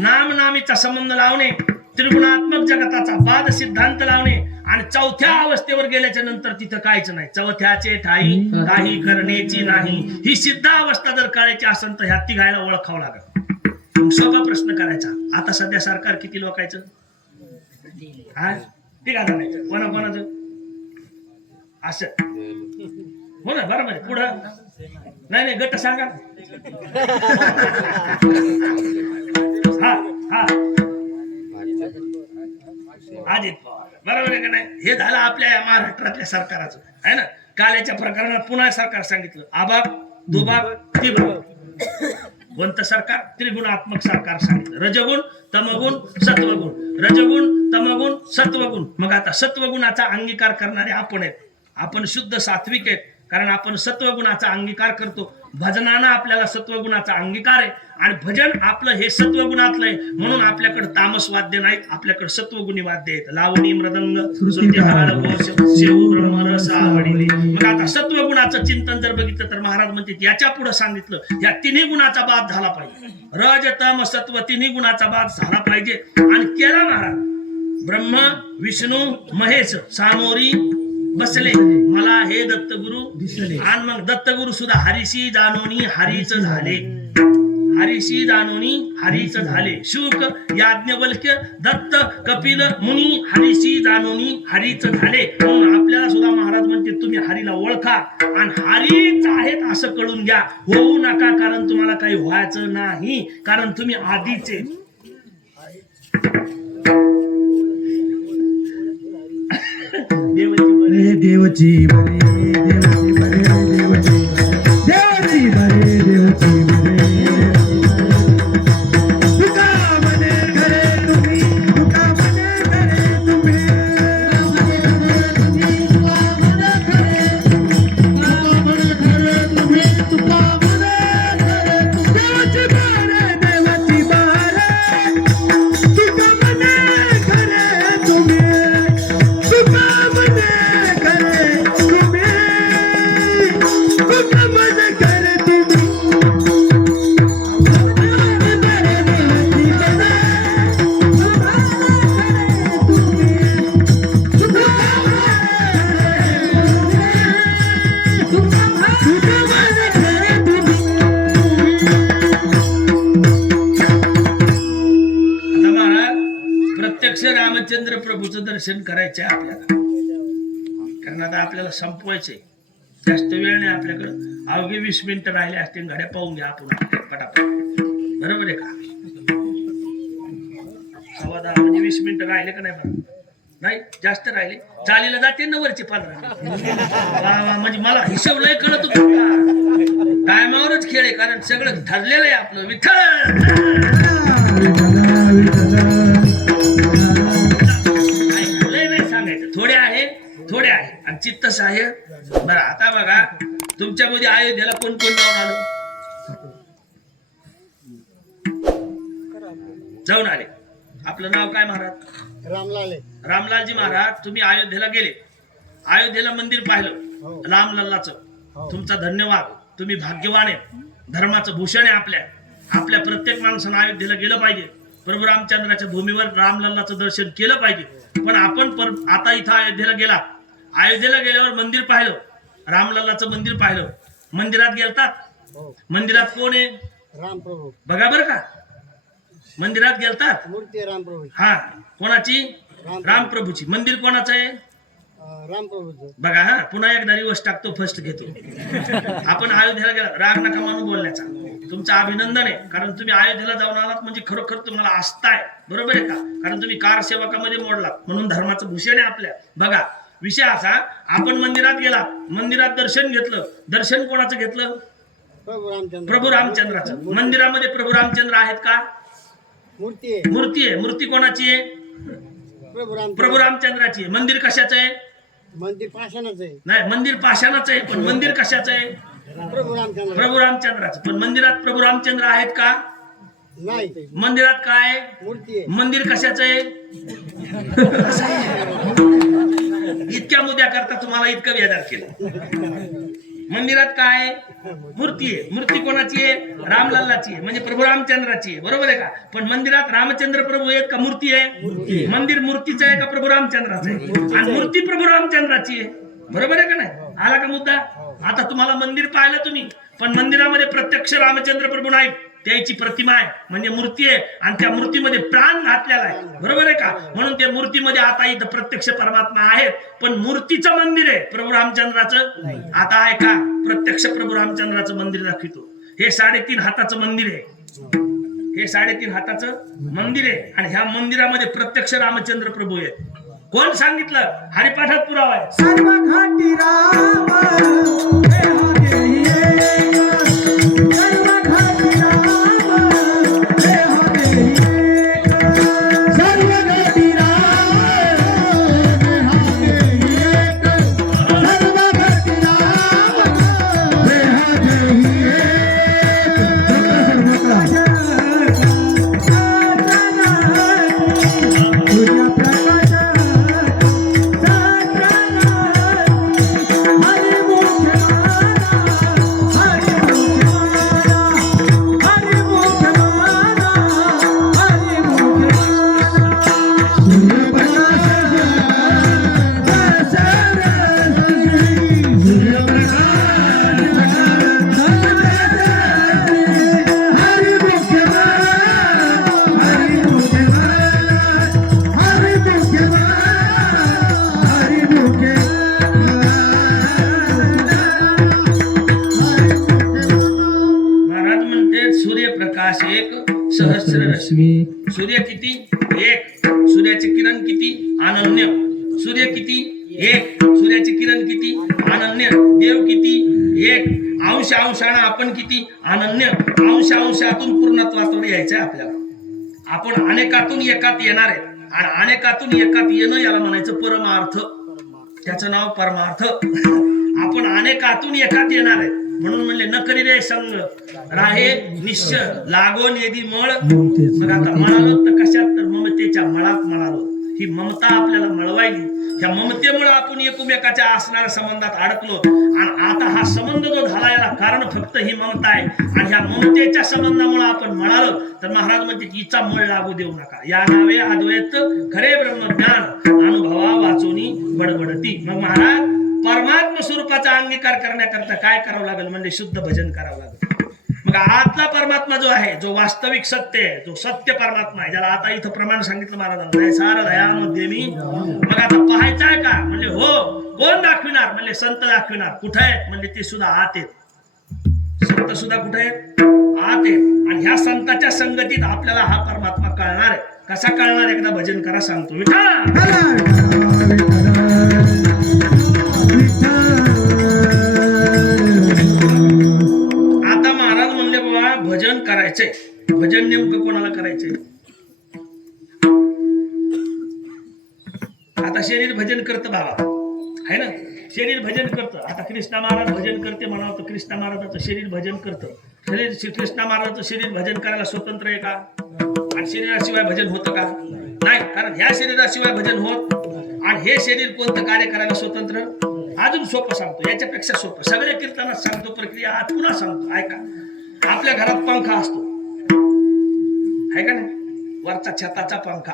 नाम नामीचा संबंध लावणे, त्रिगुणात्मक जगताचा बाद सिद्धांत लावणे आणि चौथ्या अवस्थेवर गेल्याच्या नंतर तिथं काहीच नाही. चौथ्याचे ठाई काही करण्याची नाही. ही सिद्ध अवस्था जर काढायची असेल तर ह्या तिघायला ओळखावं लागेल. सोपा प्रश्न करायचा आता सध्या सरकार किती लोकायचं हा तिघा जणायचं कोणाकोणाचं असं हो ना बरोबर आहे. पुढं नाही गट सांगा. हा हा अजित पवार बरोबर आहे का नाही. हे झालं आपल्या महाराष्ट्रातल्या सरकाराचं आहे ना. काल्याच्या प्रकरणात पुन्हा सरकार सांगितलं आबाग दुबाग तिबाग. कोणतं सरकार त्रिगुणात्मक सरकार सांगितलं. रजगुण तमगुण सत्वगुण रजगुण तमगुण सत्वगुण. मग आता सत्वगुणाचा अंगीकार करणारे आपण आहेत. आपण शुद्ध सात्विक आहेत कारण आपण सत्वगुणाचा अंगीकार करतो. भजनानं आपल्याला सत्वगुणाचा अंगीकार आहे आणि भजन आपलं हे सत्वगुणातलं आहे म्हणून आपल्याकडे तामस वाद्य नाहीत, आपल्याकडे सत्वगुणी वाद्य आहेत. लावणी मृदंग मग आता सत्वगुणाचं चिंतन जर बघितलं तर महाराज म्हणतात याच्या पुढे सांगितलं या तिन्ही गुणाचा बाद झाला पाहिजे. रज तम सत्व तिन्ही गुणाचा बाद झाला पाहिजे आणि केला महाराज. ब्रह्म विष्णू महेश सामोरी बसले मला हे दत्तगुरु दिसले. आणि मग दत्तगुरु सुद्धा हरीशी जानोनी हरीच झाले. हरीशी जानोनी हरीच झाले. शुक याज्ञवल्क्य दत्त कपिल मुनी हरीशी जानोनी हरीच झाले. म्हणून आपल्याला सुद्धा महाराज म्हणते तुम्ही हरीला ओळखा आणि हरीच आहेत असं कळून घ्या. होऊ नका कारण तुम्हाला काही व्हायचं नाही कारण तुम्ही आधीचे. देवची बरे देवची बरे देवची देवची बरे देवची बरे. तुका मने घरे तुम्ही तुका मने घरे तुम्ही देवची बरे देवची बरे तुका मने घरे तुम्ही तुका मने घरे तुम्ही रामचंद्र प्रभूचं दर्शन करायचंय आपल्याला, कारण आता आपल्याला संपवायचंय. जास्त वेळ नाही आपल्याकडं, अवघे 20 मिनिटं राहिले असतील. गाड्या पाहून घ्या आपण पटापट, बरोबर आहे का? 10:15 म्हणजे 20 मिनिटं राहिले का नाही बरं? नाही जास्त राहिले, चालीला जाते ना वरचे 15. म्हणजे मला हिशोब लय कळत होतो, टायमावरच खेळ आहे, कारण सगळं ठरलेलं आहे आपलं. विठ्ठल लय नाही सांगायचं, थोडे आहे आणि चित्त सहाय्य. बरं आता बघा, तुमच्यामध्ये अयोध्येला कोण कोण जाऊन आलं? जाऊन आले. आपलं नाव काय महाराज? रामलालजी महाराज. तुम्ही अयोध्येला गेले, अयोध्येला मंदिर पाहिलं रामलल्लाचं. तुमचा धन्यवाद, तुम्ही भाग्यवान आहे. धर्माचं भूषण आहे आपल्या प्रत्येक माणसानं अयोध्येला गेलं पाहिजे. प्रभू रामचंद्राच्या भूमीवर रामलल्लाचं दर्शन केलं पाहिजे. पण आपण आता इथं अयोध्येला गेल्यावर मंदिर पाहिलं, रामलल्लाचं मंदिर पाहिलं. मंदिरात गेलतात? मंदिरात कोण आहे? रामप्रभू. बघा बरं का, मंदिरात गेलतात? मूर्ती रामप्रभू. हा, कोणाची? रामप्रभूची. मंदिर कोणाचं आहे? रामप्रभूचं. बघा, हा पुन्हा एकदा रिवर्स टाकतो, फर्स्ट घेतो. आपण अयोध्येला गेला, राग नका मानून बोलण्याचा. तुमचं अभिनंदन आहे, कारण तुम्ही अयोध्येला जाऊन आलात म्हणजे खरोखर तुम्हाला आस्था आहे, बरोबर आहे का? कारण तुम्ही कार सेवकामध्ये मोडलात, म्हणून धर्माचं भूषण आहे आपल्या. बघा, विषय असा, आपण मंदिरात गेला, मंदिरात दर्शन घेतलं. दर्शन कोणाचं घेतलं? प्रभू रामचंद्राचं. मंदिरामध्ये प्रभू रामचंद्र आहेत का? मूर्ती आहे. मूर्ती कोणाची आहे? प्रभू रामचंद्राची आहे. मंदिर कशाचं आहे? मंदिर पाषाणाचं आहे. नाही, मंदिर पाषाणाचं आहे, पण मंदिर कशाचं आहे? प्रभू रामचंद्राचं. पण मंदिरात प्रभू रामचंद्र आहेत का? नाही. मंदिरात काय? मूर्ती आहे. मंदिर कशाचं आहे? इतक्या मुद्द्या करता तुम्हाला इतकं बेजार केलं. मंदिरात काय? मूर्ती आहे. मूर्ती कोणाची आहे? रामलल्लाची आहे, म्हणजे प्रभू रामचंद्राची आहे, बरोबर आहे का? पण मंदिरात रामचंद्र प्रभू आहेत का मूर्ती आहे? मंदिर मूर्तीचं आहे का प्रभू रामचंद्राचं आहे? आणि मूर्ती प्रभू रामचंद्राची आहे, बरोबर आहे का नाही? आला का मुद्दा? आता तुम्हाला मंदिर पाहिलं तुम्ही, पण मंदिरामध्ये प्रत्यक्ष रामचंद्र प्रभू नाहीत, त्याची प्रतिमा आहे, म्हणजे मूर्ती आहे, आणि त्या मूर्तीमध्ये प्राण घातलेला आहे, बरोबर आहे का? म्हणून त्या मूर्तीमध्ये आता इथं प्रत्यक्ष परमात्मा आहेत, पण मूर्तीचं मंदिर आहे प्रभू रामचंद्राचं. आता आहे का? प्रत्यक्ष प्रभू रामचंद्राचं मंदिर दाखवतो. हे 3.5 हाताचं मंदिर आहे, हे 3.5 हाताचं मंदिर आहे, आणि ह्या मंदिरामध्ये प्रत्यक्ष रामचंद्र प्रभू आहेत. कोण सांगितलं? हरिपाठात पुरावा आहे. सर्व घाटी राम हे हरी एक. सर्व घाटी राम हे हरी एक. सर्व घाटी राम हे हरी एक. सर्व घाटी राम हे हरी एक. तुझ्या प्रकाश सहस्र रश्मी. सूर्य किती? एक. सूर्याचे किरण किती? अनन्य. सूर्य किती? एक. सूर्याचे किरण किती? अनन्य. देव किती? एक. अंश अंशानं आपण किती? अनन्य. अंश अंशातून पूर्णत्वातून यायचंय आपल्याला. आपण अनेकातून एकात येणार आहे, आणि अनेकातून एकात येणं याला म्हणायचं परमार्थ. त्याचं नाव परमार्थ. आपण अनेकातून एकात येणार आहे, म्हणून म्हणले न करी रे संग राहे निश्चय लागोन येदी मळ. मग आता म्हणालो तर कशात? तर ममतेच्या मळात म्हणालो. ही ममता आपल्याला मळवायली, ह्या ममतेमुळे आपण एकमेकाच्या असणाऱ्या संबंधात अडकलो, आणि आता हा संबंध जो झाला याला कारण फक्त ही ममता आहे, आणि ह्या ममतेच्या संबंधामुळे आपण म्हणालो तर महाराज म्हणते की हिचा मळ लागू देऊ नका. या नावे अद्वैत खरे ब्रह्मज्ञान अनुभवा वाचोनी बडबडती. मग महाराज परमात्म स्वरूपाचा अंगीकार करण्याकरता काय करावं लागेल? म्हणजे शुद्ध भजन करावं लागेल. मग आतला परमात्मा जो आहे, जो वास्तविक सत्य आहे, जो सत्य परमात्मा आहे, ज्याला आता इथं प्रमाण सांगितलं महाराजांना, सारा दयामध्ये मी. मग आता पाहायचं आहे का? म्हणले हो. कोण दाखविणार? म्हणले संत दाखविणार. कुठे आहेत? म्हणले ते सुद्धा आत आहेत. संत सुद्धा कुठे आहेत? आत आहेत. आणि ह्या संताच्या संगतीत आपल्याला हा परमात्मा कळणार आहे. कसा कळणार? एकदा भजन करा, सांगतो. आता महाराज म्हणले बाबा भजन करायचंय. भजन नेमकं कोणाला करायचंय? आता शरीर भजन करतं बाबा, आहे ना? शरीर भजन करतं. आता कृष्णा महाराज भजन करते म्हणावं तर कृष्णा महाराजाचं शरीर भजन करतं. कृष्णा महाराजाचं शरीर भजन करायला स्वतंत्र आहे का? आणि शरीराशिवाय भजन होतं का? नाही. कारण ह्या शरीराशिवाय भजन होत. आणि हे शरीर कोणतं कार्य करायला स्वतंत्र? अजून सोपं सांगतो, याच्यापेक्षा सोपं. सगळ्या कीर्तनात सांगतो, प्रक्रिया आज पुन्हा सांगतो. ऐका. आपल्या घरात पंखा असतो, आहे का नाही? वरचा छताचा पंखा.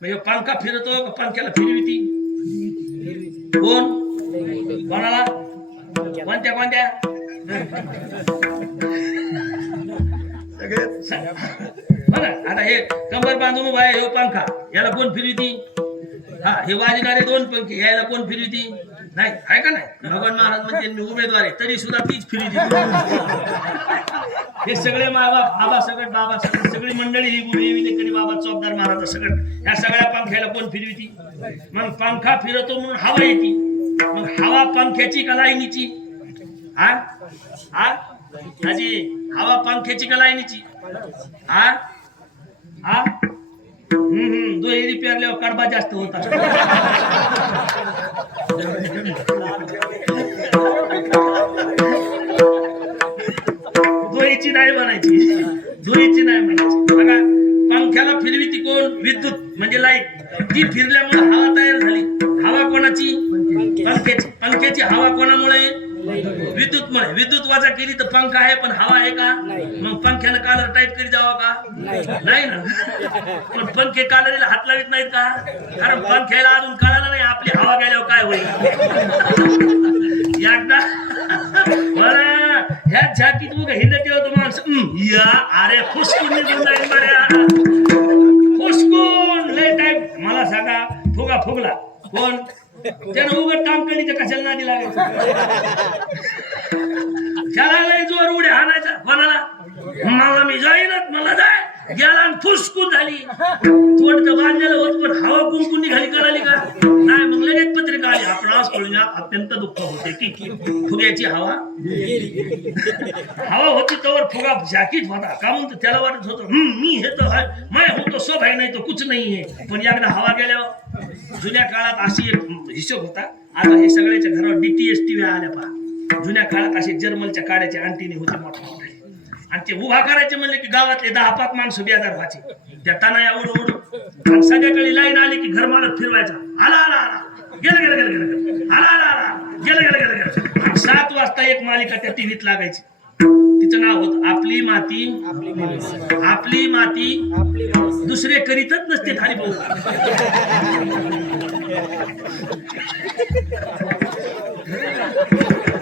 म्हणजे पंखा फिरतो का पंख्याला फिरविती? कोण? कोणाला? कोणत्या कोणत्या? आता हे कंबर बांधून उभा आहे, हे पंखा, याला कोण फिरविती? हा, हे वाजणारे दोन पंखे, यायला कोण फिरविती? नाही, आहे का नाही? भगवान महाराज म्हणजे उमेदवार आहे, तरी सुद्धा तीच फिरविती. हे सगळे मायबाप, बाबा सगळं, बाबा सगळं, सगळी मंडळी ही विलेकरी बाबा चौकदार महाराज सगळं, ह्या सगळ्या पंख्याला कोण फिरविती? मग पंखा फिरतो म्हणून हवा येते. मग हवा पंख्याची का लाईनीची? हा हा हाजी, हवा पंख्याची का लाईनीची? हा हा दोहेरी पेरल्यावर कडबा जास्त होता. दोहीची नाही म्हणायची, दोहीची नाही म्हणायची. बघा, पंख्याला फिरविती कोण? विद्युत म्हणजे लाईट. ती फिरल्यामुळे हवा तयार झाली. हवा कोणाची? पंख्याची. पंख्याची हवा कोणामुळे? विद्युतमुळे. विद्युत वाजा केली तर पंखा आहे, पण हवा आहे का? मग पंख्यानं कालर टाईट करी जावा का? नाही ना. पण पंखे कालरीला हात लावित नाहीत का? कारण पंख्याला अजून कळालं नाही आपली हवा गेल्यावर काय होईल. एकदा ह्या झाकीत उगा हिंडत होतो माणसं, या अरे फुसकून निघून जाईल बऱ्या, फुसकून लय टाईम. मला सांगा, फुगा फुगला कोण? त्यानं उगत टामकणीच्या कशाला नादी लागायचं? त्याला लय जोर उड्या हाणायचा. कोणाला? मला मी जाईनच, मला जाय. गेला आणि फुसकून झाली. तोंड तर बांधलेलं होत, पण हवा कुंकून निघाली, कळाली का? नाही. मग लगेच पत्रिका आली. आपणास कळून अत्यंत दुःख होते की फुग्याची हवा हवा होती तोवर फुगा झाकीत होता का? म्हणतो त्याला वाटत होतं मी हे तर मैं होतो सब आहे, नाही तो कुछ नाही आहे. पण एकदा हवा गेल्यावर, जुन्या काळात अशी एक हिशोब होता. आता हे सगळ्याच्या घरावर DTS टीव्ही आल्या पहा. जुन्या काळात असे जर्मलच्या काड्याचे अंटीने होते मोठे मोठे, आणि ते उभा करायचे म्हणले की गावातले 10-5 माणसं बेजार व्हायचे. त्या तानाया उडू उडू, आणि संध्याकाळी लाईन आली की घर मालक फिरवायचा. आला आला आला, गेलं गेलं गेलं गेलं, आला आला आला, गेलं गेलं गेलं गेलं. आणि 7 वाजता एक मालिका त्या टीव्हीत लागायची. तिचं नाव होतं आपली माती आपली माती. दुसरे करीतच नसते खाली भाऊ.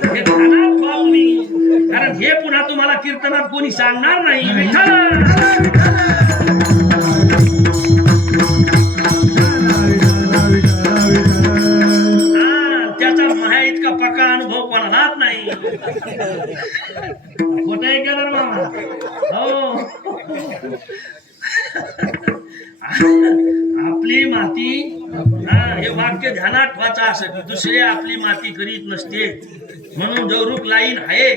हे ध्यानात ठेवा तुम्ही, कारण हे पुन्हा तुम्हाला कीर्तनात कोणी सांगणार नाही. त्याचा माया इतका पक्का अनुभव कोणालाच नाही. खोटं आहे का मामा? हो. आपली माती, हे वाक्य ध्यानात ठेवायचं असं, दुसरे आपली माती करीत नसते. म्हणून जो रूप लाईन आहे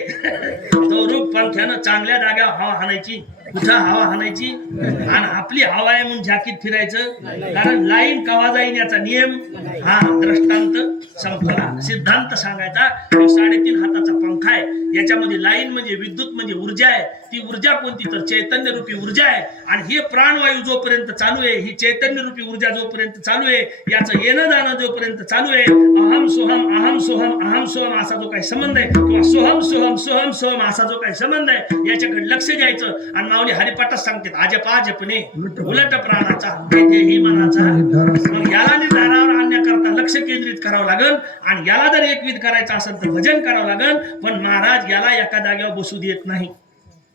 तो रूप पंख्यानं चांगल्या जाग्यावर हवा हाणायची. कुठं हवा हाणायची? आणि आपली हवा आहे म्हणून झाकीत फिरायचं. कारण लाईन कवा जाईन याचा नियम, हा दृष्टांत संपला. सिद्धांत सांगायचा. 3.5 हाताचा पंखा आहे, याच्यामध्ये लाईन म्हणजे विद्युत म्हणजे ऊर्जा आहे. ती ऊर्जा कोणती? तर चैतन्य रूपी ऊर्जा आहे. आणि हे प्राणवायू जोपर्यंत चालू आहे, ही चैतन्य रूपी ऊर्जा जोपर्यंत चालू आहे, याचं येणं जाणं जोपर्यंत चालू आहे, अहम सोहम अहम सोहम अहम सोहम असा जो काही संबंध आहे, किंवा सोहम सोहम सोहम सोहम असा जो काही संबंध आहे, याच्याकडे लक्ष द्यायचं. आणि माऊली हरिपाठच सांगतात, आजपा जपणे उलट प्राणाचा तेथेही मनाचा. मग याला निर्धारावर आणण्याकरता लक्ष केंद्रित करावं लागेल. आणि याला जर एकविध करायचं असेल तर भजन करावं लागेल. पण महाराज याला एका जागेवर बसू देत नाही.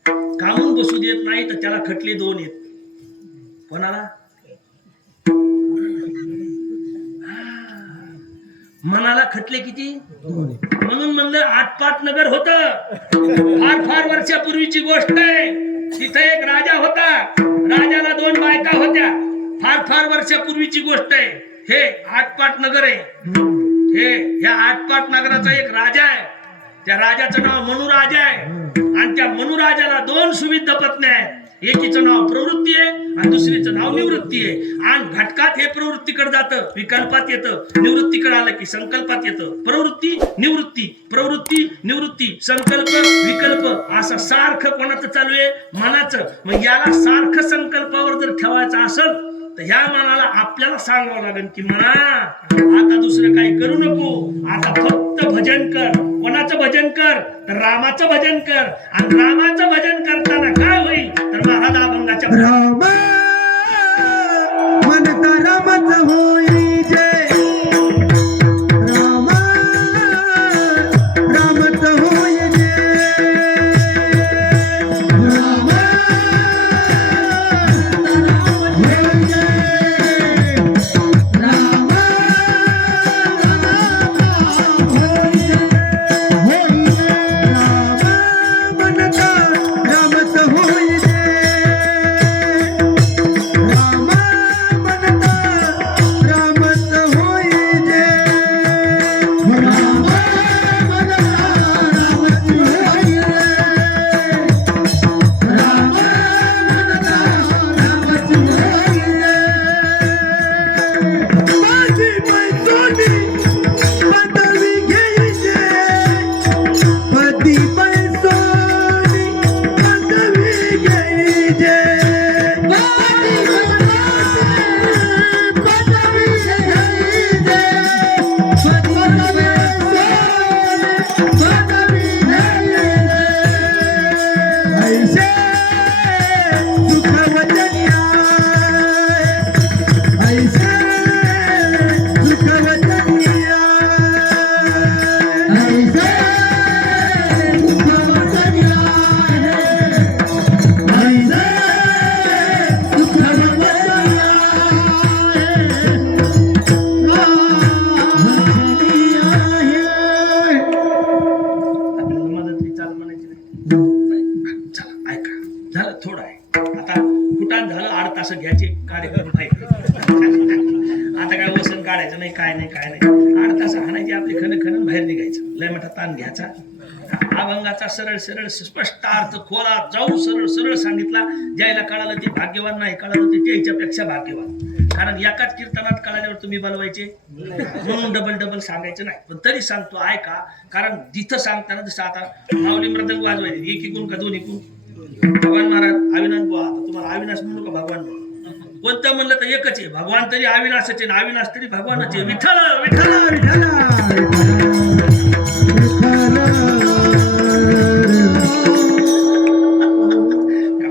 कामून बसू देत नाही तर त्याला खटले 2 येत. कोणाला? मनाला खटले किती? म्हणून म्हणलं आटपाट नगर होत. फार वर्षापूर्वीची गोष्ट आहे. तिथे एक राजा होता. राजाला 2 बायका होत्या. फार वर्षापूर्वीची गोष्ट आहे. हे आटपाट नगर आहे. ह्या आटपाट नगराचा एक राजा आहे. त्या राजाचं नाव मनुराजा आहे. आणि त्या मनुराजाला 2 सुविध पत्नी आहेत. एकीचं नाव प्रवृत्ती आहे आणि दुसरीचं नाव निवृत्ती आहे. आणि घटकात हे प्रवृत्तीकडे जातं, विकल्पात येतं. निवृत्तीकडे आलं की संकल्पात येतं. प्रवृत्ती निवृत्ती संकल्प विकल्प असं सारखं कोणाचं चालू आहे? मनाचं. मग याला सारखं संकल्पावर जर ठेवायचं असेल तर ह्या मनाला आपल्याला सांगावं लागेल की मना आता दुसरं काही करू नको. आता फक्त भजन कर. कोणाचं भजन कर? तर रामाचं भजन कर. आणि रामाचं भजन करताना काय होईल? तर महाराज अभंगाच्या राम म्हणता रामच होई जय. राम रामच होई जय. राम होई जय. राम होई जय. होई जय. राम म्हणता रामच होई जय. राम म्हणता रामच होई जय. राम म्हणता रामच होई जय. राम म्हणता रामच होई जय. माझी मैत्रिणी पदवी घ्यायचे. पदी पैसोनी पदवी घ्यायचे. पदी पैसोनी पदवी घ्यायचे. पदी पैसोनी पदवी घ्यायचे. ऐसे सुखवचनिया. ऐसे सुखवचनिया. ऐसे सुखवचनिया. ऐसे आपल्याला मदत चाल म्हणायची नाही. चला ऐका, झालं थोडं आहे. आता कुटाण झालं 8 तास घ्यायचे कार्यक्रम आहे. आता काय वसन काढायचं नाही, काय नाही 8 तास हाणायची आपली खणखण बाहेर निघायचं. लय मोठा ताण घ्यायचा. अभंगाचा सरळ स्पष्ट अर्थ खोला जाऊन सरळ सांगितला. ज्याला कळालं ते भाग्यवान, नाही कळालं ते त्याच्यापेक्षा भाग्यवान. कारण एकाच कीर्तनात कळाल्यावर तुम्ही बोलवायचे म्हणून डबल सांगायचं नाही. पण तरी सांगतो ऐका. कारण जिथं सांगताना जसं आता माऊली मृदंग वाजवायचे एक इकून का 2 इकून. भगवान महाराज अविनाश बुवा, आता तुम्हाला अविनाश म्हणू का भगवान म्हणू? कोणतं म्हणलं तर एकच आहे. भगवान तरी अविनाशच आहे, अविनाश तरी भगवानच आहे. विठ्ठल विठ्ठल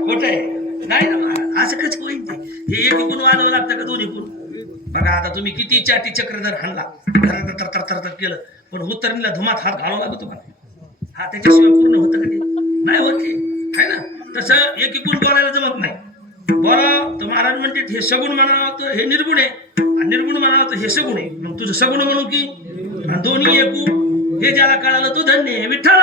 खोट आहे नाही ना महाराज. असं कच होईल ते. हे एक इकून वाजवावं लागतं का 2 इकून? बघा आता तुम्ही किती चाटी चक्रधर हाणला तर केलं पण उत्तरणीला धुमात हात घालावा लागतो का? हा त्याच्याशिवाय पूर्ण होतं का ते? नाही होत ते आहे ना. तसं एक इकून बोलायला जमत नाही. बोला तर महाराज म्हणते हे सगुण म्हणावं तर हे निर्गुण आहे, आणि निर्गुण म्हणावं तर हे सगुण आहे. मग तुझं सगुण म्हणू की आणि दोन्ही एकू? हे ज्याला कळालं तो धन्य आहे. विठ्ठल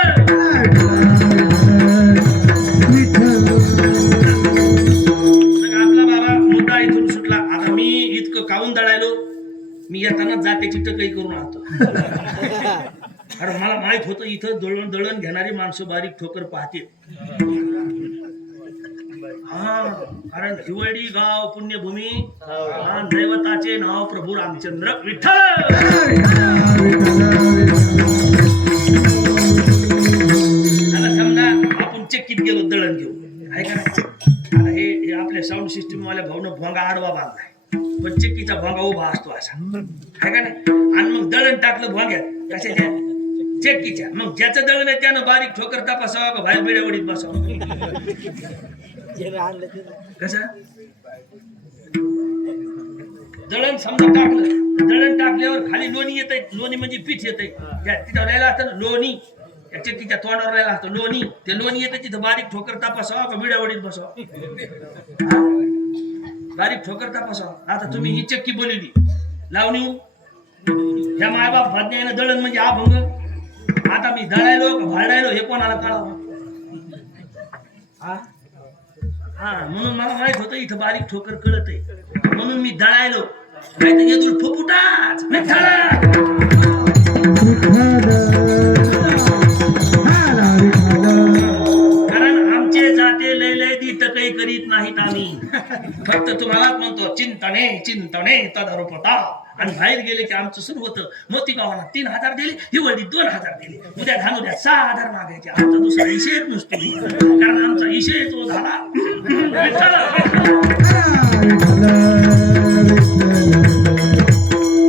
आपला बाबा मुद्दा इथून सुटला. आता मी इतकं काऊन दळायलो, मी येताना जात्याची टकई करून आणतो. अरे मला माहित होतं इथं दळण घेणारी माणसं बारीक ठोकर पाहते. हा कारण हिवळी गाव पुण्यभूमी आणि दैवताचे नाव प्रभू रामचंद्र विठ्ठल. आता समजा आपण चक्कीत गेलो दळण घेऊन आहे का. आता हे आपल्या साऊंड सिस्टीम वाल्या भाऊनं भोंगा आडवा बांधलाय, पण चक्कीचा भोंगा उभा असतो असा आहे का नाही. आणि मग दळण टाकलं भोंग्यात कशाच्या? चक्कीच्या. मग ज्याचं दळण आहे त्यानं बारीक ठोकर तपासावा का बाहेर बिड्यावडीत बसावं? कसं दळण समजा टाकलं, दळण टाकल्यावर खाली लोणी येत आहे. लोणी म्हणजे पीठ येत आहे. तिथं लिहायला असतं लोणी याच्या तिच्या तोंडावर राहिला असतो लोणी, ते लोणी येतं तिथं बारीक ठोकर तापासावा का बिड्यावडीत बसावा, बारीक ठोकर तापासावा. आता तुम्ही ही चक्की बोलवली लावणी, ह्या मायबाप भाज्ञानं दळण म्हणजे अभंग. आता मी दळायलो का भाडायलो हे कोणाला कळावं? म्हणून मला माहित होतं इथं बारीक ठोकर कळत आहे, म्हणून मी दळायलो. नाही तर येदूळ फुफुटाच कारण आमचे जाते लय लय दी काही करीत नाहीत आम्ही. फक्त तुम्हालाच म्हणतो चिंतने चिंतने तदरूपता. आणि बाहेर गेले की आमचं सुरू होतं मोती गावाला 3,000 दिले, हिवळी 2,000 दिले, उद्या घालूद्या 6,000 मागायचे. आमचा दुसरा विषयच नसतो, कारण आमचा विषय तो झाला.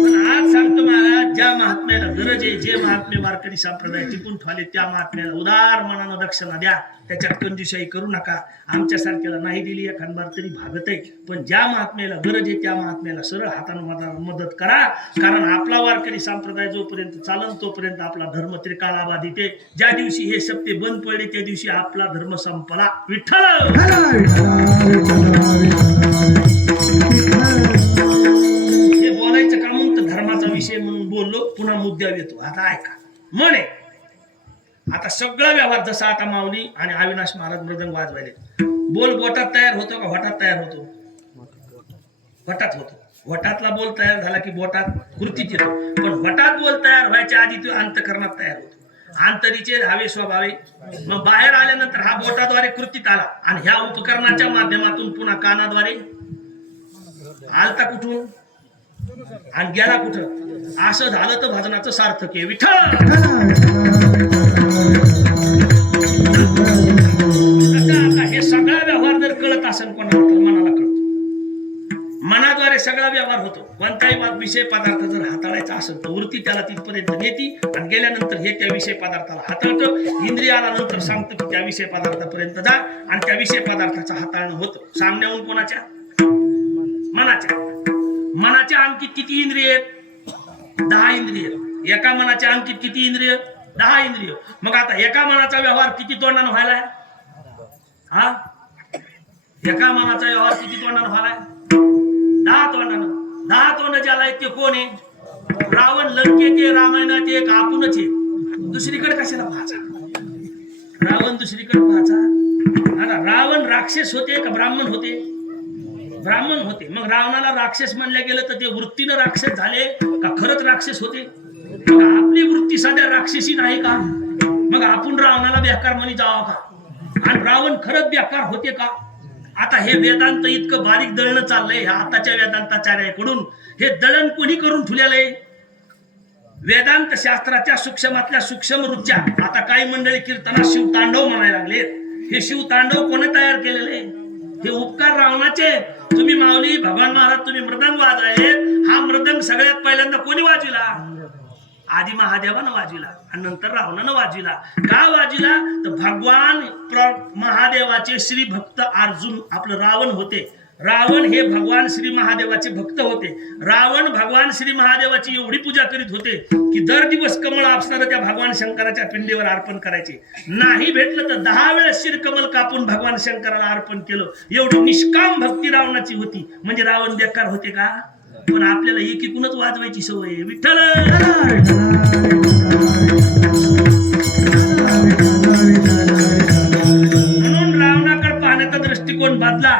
पण आज सांगतो मला, ज्या महात्म्याला गरज आहे, जे महात्मे वारकरी संप्रदाय टिकून ठेवले, त्या महात्म्याला उदार मनानं दक्षिणा द्या. त्याच्यात कंजूशाही करू नका. आमच्यासारख्याला नाही दिली एखादबार तरी भागत आहे, पण ज्या महात्म्याला गरज आहे त्या महात्म्याला सरळ हातानं मदत करा. कारण आपला वारकरी संप्रदाय जोपर्यंत चालन तोपर्यंत आपला धर्म त्रिकालाबाधित आहे. ज्या दिवशी हे सप्ते बंद पडले त्या दिवशी आपला धर्म संपला. विठ्ठल. हे बोलायचं का म्हणून धर्माचा विषय म्हणून बोललो, पुन्हा मुद्द्यावर येतो. आता ऐका म्हणे, आता सगळा व्यवहार जसा आता माऊली आणि अविनाश महाराज मृदंग वाजवायले, बोल बोटात तयार होतो का वटात तयार होतो? वटात होतो. वटातला बोल तयार झाला की बोटात कृतीत येतो. पण वटात बोल तयार व्हायच्या आधी तो अंतकरणात तयार होतो. आंतरीचे धावे स्वभावे. मग बाहेर आल्यानंतर हा बोटाद्वारे कृतीत आला आणि ह्या उपकरणाच्या माध्यमातून पुन्हा कानाद्वारे आलता कुठून आणि गेला कुठं. असं झालं तर भजनाचं सार्थक आहे. विठ्ठल. आता हे सगळा व्यवहार जर कळत असेल कोणाला तर मनाला कळतो. मनाद्वारे सगळा व्यवहार होतो. कोणताही विषय पदार्थ जर हाताळायचा असेल तर वृत्ती त्याला तिथपर्यंत नेती आणि गेल्यानंतर हे त्या विषय पदार्थाला हाताळतं. इंद्रिय आल्यानंतर सांगतो की त्या विषय पदार्थापर्यंत जा आणि त्या विषय पदार्थाचं हाताळणं होतं. सामन्याहून कोणाच्या? मनाच्या. मनाच्या अंकित किती इंद्रिय आहेत? 10 इंद्रिय. एका मनाच्या अंकित किती इंद्रिय? 10 इंद्रिय. मग आता एका मनाचा व्यवहार किती तोंडानं व्हायलाय? एका मनाचा व्यवहार किती तोंडानं व्हायलाय? 10 तोंडानं. 10 तोंड ज्याला आहेत ते कोण आहे? रावण लंकेत आहे, रामायणात एक आपणच आहे. दुसरीकडे कशाला पाहायचा? रावण दुसरीकडे पाहायचा. आता रावण राक्षस होते का ब्राह्मण होते? ब्राह्मण होते. मग रावणाला राक्षस म्हणल्या गेलं तर ते वृत्तीनं राक्षस झाले का खरंच राक्षस होते? मग आपली वृत्ती सध्या राक्षसी नाही का? मग आपण रावणाला बेकार म्हणी जावं का? आणि रावण खरंच बेकार होते का? आता हे वेदांत इतकं बारीक दळणं चाललंय आताच्या वेदांताचार्याकडून. हे दळण कोणी करून ठेवलेलं आहे? वेदांत शास्त्राच्या सूक्ष्मातल्या सूक्ष्म रुच्या. आता काही मंडळी कीर्तनात शिवतांडव म्हणायला लागलेत. हे शिवतांडव कोणी तयार केलेले? हे उपकार रावणाचे. तुम्ही माऊली भगवान महाराज तुम्ही मृदंग वाजवायत. हा मृदंग सगळ्यात पहिल्यांदा कोणी वाजविला? आधी महादेवानं वाजविला आणि नंतर रावणानं वाजविला. का वाजविला? तर भगवान महादेवाचे श्री भक्त अर्जुन आपलं रावण होते. रावण हे भगवान श्री महादेवाचे भक्त होते. रावण भगवान श्री महादेवाची एवढी पूजा करीत होते की दर दिवस कमळ आपसाला त्या भगवान शंकराच्या पिंडीवर अर्पण करायचे. नाही भेटलं तर 10 वेळेस शिरकमल कापून भगवान शंकराला अर्पण केलं. एवढी निष्काम भक्ती रावणाची होती. म्हणजे रावण बेकार होते का? पण आपल्याला एकीकूनच वाजवायची सवय आहे. विठ्ठल. म्हणून रावणाकडे पाहण्याचा दृष्टिकोन बदला.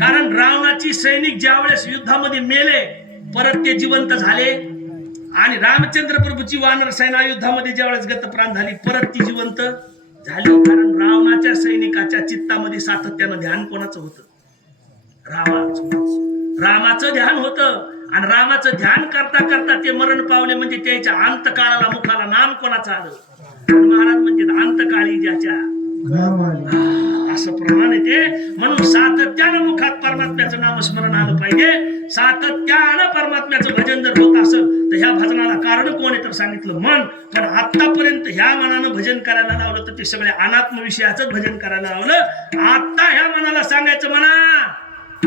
कारण रावणाची सैनिक ज्यावेळेस युद्धामध्ये मेले परत ते जिवंत झाले आणि रामचंद्र प्रभूची वानर सेना युद्धामध्ये ज्यावेळेस गतप्राण झाली परत ती जिवंत झाली. कारण रावणाच्या सैनिकाच्या चित्तामध्ये सातत्यानं ध्यान कोणाचं होतं? रामाचं ध्यान होतं. आणि रामाचं ध्यान करता करता ते मरण पावले. म्हणजे त्याच्या अंतकाळाला मुखाला नाम कोणाचं आलं? महाराज म्हणजे अंतकाळी ज्याच्या असं प्रमाण येते. म्हणून सातत्यानं मुखात परमात्म्याचं नामस्मरण आलं पाहिजे. सातत्यानं परमात्म्याचं भजन जर होत असेल तर ह्या भजनाला कारण कोण आहे तर सांगितलं मन. पण आतापर्यंत ह्या मनानं भजन करायला लावलं तर ते सगळ्या अनात्म विषयाचं भजन करायला लावलं. आता ह्या मनाला सांगायचं म्हणा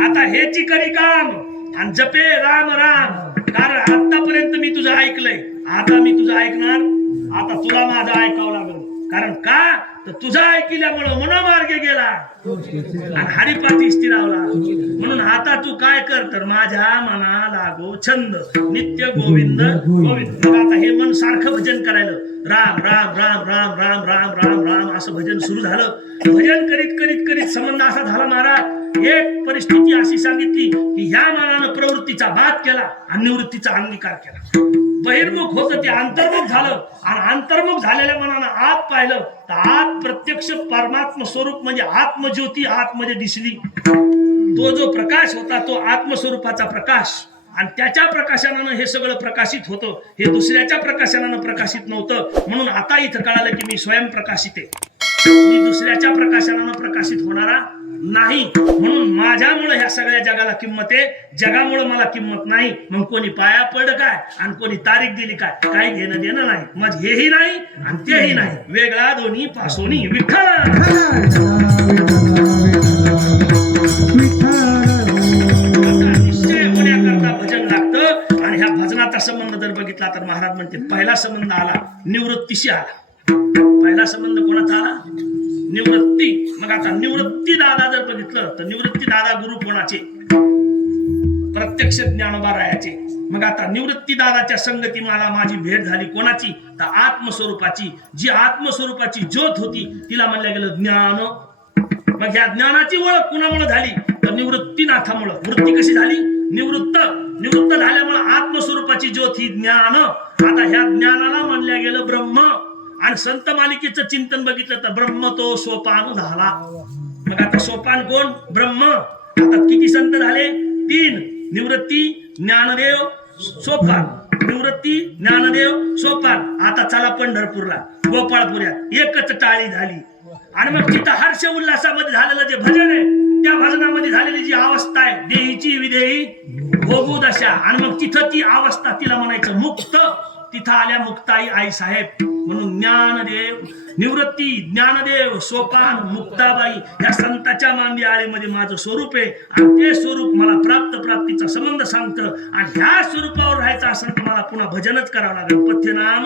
आता हेची करी काम आणि जपे राम राम. कारण आतापर्यंत मी तुझं ऐकलंय, आता मी तुझं ऐकणार. आता तुला माझं ऐकावं लागलं. कारण का तर तुझा ऐकल्यामुळं मनोमार्गे गेला आणि हरिपाती स्थिरावला. म्हणून आता तू काय कर तर माझ्या मना लागो छंद नित्य गोविंद गोविंद. मग आता हे मन सारखं भजन करायला राम राम राम राम राम राम राम राम असं भजन सुरू झालं. भजन करीत करीत करीत संबंध असा झाला महाराज. एक परिस्थिती अशी सांगितली की ह्या मनानं प्रवृत्तीचा बाद केला आणि निवृत्तीचा अंगीकार केला. बहिर्मुख होतं ते अंतर्मुख झालं आणि अंतर्मुख झालेल्या मनानं आत पाहिलं तर आत प्रत्यक्ष परमात्म स्वरूप म्हणजे आत्मज्योती आतमध्ये दिसली. तो जो प्रकाश होता तो आत्मस्वरूपाचा प्रकाश आणि त्याच्या प्रकाशनानं हे सगळं प्रकाशित होतं. हे दुसऱ्याच्या प्रकाशनानं प्रकाशित नव्हतं. म्हणून आता इथं कळालं की मी स्वयंप्रकाशित आहे, मी दुसऱ्याच्या प्रकाशनानं प्रकाशित होणारा नाही. म्हणून माझ्यामुळे ह्या सगळ्या जगाला किंमत आहे, जगामुळे मला किंमत नाही. मग कोणी पाया पडलं काय आणि कोणी तारीख दिली काय, काही घेणं देणं नाही. मग हेही नाही आणि तेही नाही, वेगळा दोन्ही पासोनी विठ्ठल. निश्चय होण्याकरता भजन लागतं. आणि ह्या भजनाचा संबंध जर बघितला तर महाराज म्हणते पहिला संबंध आला निवृत्तीशी आला. पहिला संबंध कोणाचा आला? निवृत्ती. मग आता निवृत्ती दादा जर बघितलं तर निवृत्ती दादा गुरु कोणाचे? प्रत्यक्ष ज्ञानोबा रायाचे. मग आता निवृत्ती दादाच्या संगती मला माझी भेट झाली कोणाची? तर आत्मस्वरूपाची. जी आत्मस्वरूपाची ज्योत होती तिला म्हणलं गेलं ज्ञान. मग ह्या ज्ञानाची ओळख कुणामुळे झाली? तर निवृत्तीनाथामुळं. वृत्ती कशी झाली? निवृत्त. निवृत्त झाल्यामुळे आत्मस्वरूपाची ज्योत ही ज्ञान. आता ह्या ज्ञानाला म्हणल्या गेलं ब्रह्म. आणि संत मालिकेचं चिंतन बघितलं तर ब्रह्म तो सोपान झाला. मग आता सोपान कोण? ब्रह्म. आता किती संत झाले? 3. निवृत्ती, ज्ञानदेव, सोपान. निवृत्ती, ज्ञानदेव, सोपान. आता चला पंढरपूरला, गोपाळपुऱ्यात एकच टाळी झाली. आणि मग तिथं हर्ष उल्हासामध्ये झालेलं जे भजन आहे त्या भजनामध्ये झालेली जी अवस्था आहे देहीची विदेही भोगू दशा. आणि मग तिथं ती अवस्था तिला म्हणायचं मुक्त. तिथं आल्या मुक्ताई आई साहेब. म्हणून ज्ञानदेव, निवृत्ती, ज्ञानदेव, सोपान, मुक्ताबाई या संताच्या मांदी आळीमध्ये माझं स्वरूप आहे. आणि ते स्वरूप मला प्राप्तीचा संबंध सांगतं. आणि ह्या स्वरूपावर राहायचं असेल तर मला पुन्हा भजनच करावं लागेल. पथ्यनाम.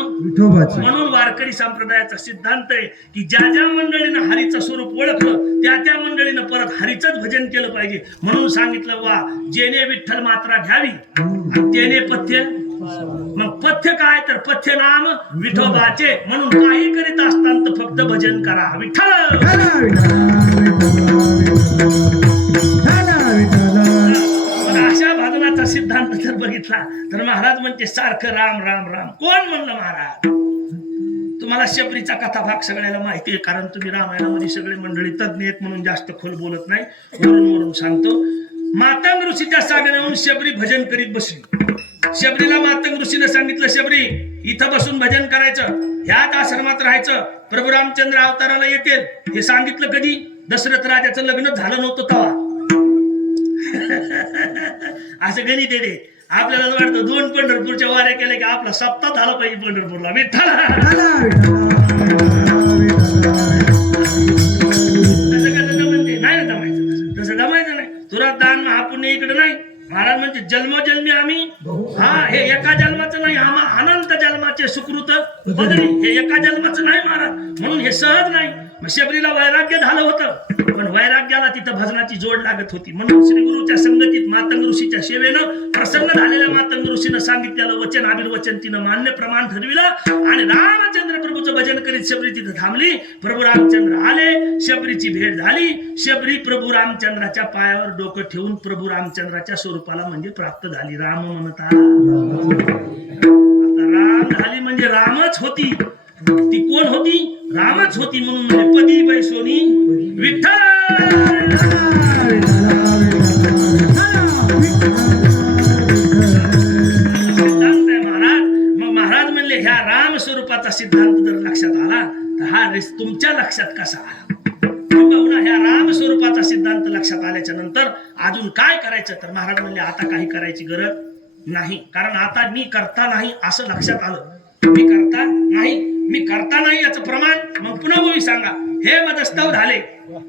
म्हणून वारकरी संप्रदायाचा सिद्धांत आहे की ज्या ज्या मंडळीनं हरीचं स्वरूप ओळखलं त्या त्या मंडळीनं परत हरीचंच भजन केलं पाहिजे. म्हणून सांगितलं वा जेने विठ्ठल मात्रा घ्यावी आणि तेने पथ्य. मग पथ्य काय तर पथ्य नाम विठोबाचे. म्हणून काही करीत असताना फक्त भजन करा विठ्ठल. अशा भजनाचा सिद्धांत जर बघितला तर महाराज म्हणते सारखं राम राम राम. कोण म्हणलं महाराज? तुम्हाला शबरीचा कथाभाग सगळ्याला माहिती आहे कारण तुम्ही रामायणामध्ये सगळे मंडळी तज्ञ आहेत म्हणून जास्त खोल बोलत नाही, वरून सांगतो. मातंग ऋषीच्या सागरावरून शबरी भजन करीत बसली. शबरीला मातंग ऋषीने सांगितलं शबरी इथं बसून भजन करायचं, ह्यात आश्रमात राहायचं, प्रभू रामचंद्र अवताराला येतील. हे सांगितलं कधी? दशरथ राजाचं लग्न झालं नव्हतं तेव्हा. असं गणित आहे. आपल्याला वाटतं 2 पंढरपूरच्या वाऱ्या केल्या की आपला सप्ताह झाला पाहिजे पंढरपूरला. विठ्ठल. तसं कसं जमते? नाही ना जमायचं. तसं जमायचं नाही. तुला दान महापुण्य इकडे नाही. महाराज म्हणजे जन्मोजन्मी आम्ही हे एका जन्माचं नाही, अनंत जन्माचे सुकृत बदली. हे एका जन्माचं नाही महाराज. म्हणून हे सहज नाही. शबरीला वैराग्य झालं होतं पण वैराग्याला तिथं भजनाची जोड लागत होती. म्हणून श्री गुरुच्या संगतीत मातंग ऋषीच्या सेवेनं प्रसन्न झालेल्या मातंग ऋषीनं सांगितलेलं वचन आविर्वचन तिनं मान्य प्रमाण ठरविलं आणि रामचंद्र प्रभूचं भजन करीत शबरी तिथं थांबली. प्रभू रामचंद्र आले, शबरीची भेट झाली. शबरी प्रभू रामचंद्राच्या पायावर डोकं ठेवून प्रभू रामचंद्राच्या स्वरूपाला म्हणजे प्राप्त झाली. राम म्हणता आता राम झाली म्हणजे रामच होती. ती कोण होती? रामच होती. म्हणून म्हणजे पदी बैसोनी विठ्ठल. सिद्धांत आहे महाराज. मग महाराज म्हणले ह्या राम स्वरूपाचा सिद्धांत जर लक्षात आला तर हा तुमच्या लक्षात कसा आला? बघा ह्या राम स्वरूपाचा सिद्धांत लक्षात आल्याच्या नंतर अजून काय करायचं? तर महाराज म्हणले आता काही करायची गरज नाही. कारण आता मी करता नाही असं लक्षात आलं. मी करता नाही याचं प्रमाण मग पुन्हा गोवी सांगा. हे मदस्तव झाले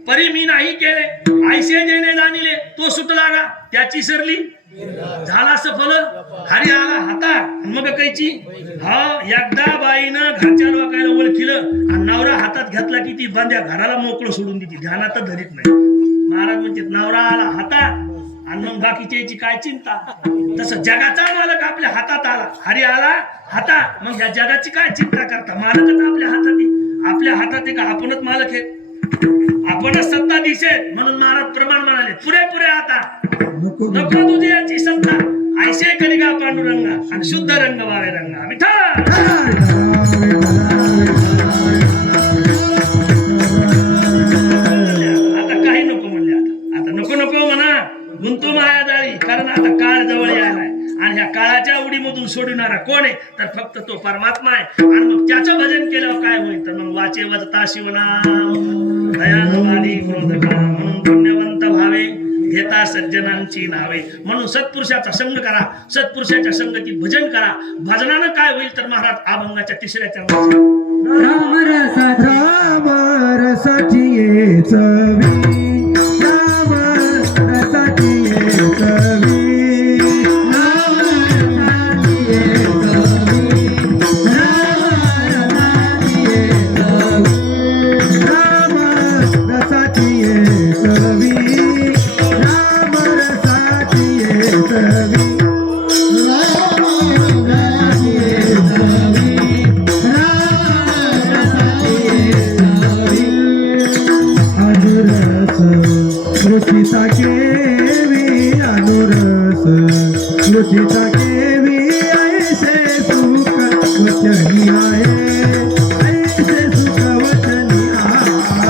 परी मी नाही केले, ऐसे जेणे जाणिले तो सुटला का त्याची सरली. झाला सफल हरी आला हाता मग कैची हा एकदा बाईनं घरच्या लोकायला ओळखिलं आणि नवरा हातात घेतला की ती बांध्या घराला मोकळं सोडून देते ध्यानात धरीत नाही महाराज म्हणते नवरा आला हातात आणि मग बाकीच्या याची काय चिंता तसं जगाचा मालक आपल्या हातात आला हरी आला हातात मग या जगाची काय चिंता करता मालकच आपल्या हातात आहे आपल्या हातात आहे का आपणच मालक आहे आपणच सत्ता दिसेल म्हणून महाराज प्रमाण म्हणाले पुरे आता नको तुझी याची सत्ता ऐसे कलिगा पांडुरंगा आणि शुद्ध रंग वावे रंगा विठ्ठल आता काही नको म्हणले आता नको म्हणा गुंतो माया जाळी कारण आता काळ जवळ यायलाय आणि ह्या काळाच्या उडीमधून सोडणारा कोण आहे तर फक्त तो परमात्मा आहे आणि मग त्याचं भजन केल्यावर काय होईल तर मग वाचे वजता शिवनाम दयानुवादी क्रोधका म्हणून पुण्यवंत भावे घेता सज्जनांची नावे म्हणून सत्पुरुषाचा संग करा सत्पुरुषाच्या संगतीत भजन करा भजनानं काय होईल तर महाराज अभंगाच्या तिसऱ्या चरणात राम रसाची ये चवी राम रसाची ये चवी रुचिता केवी ऐसे सुख वचनी आये ऐसे सुख वचनी आये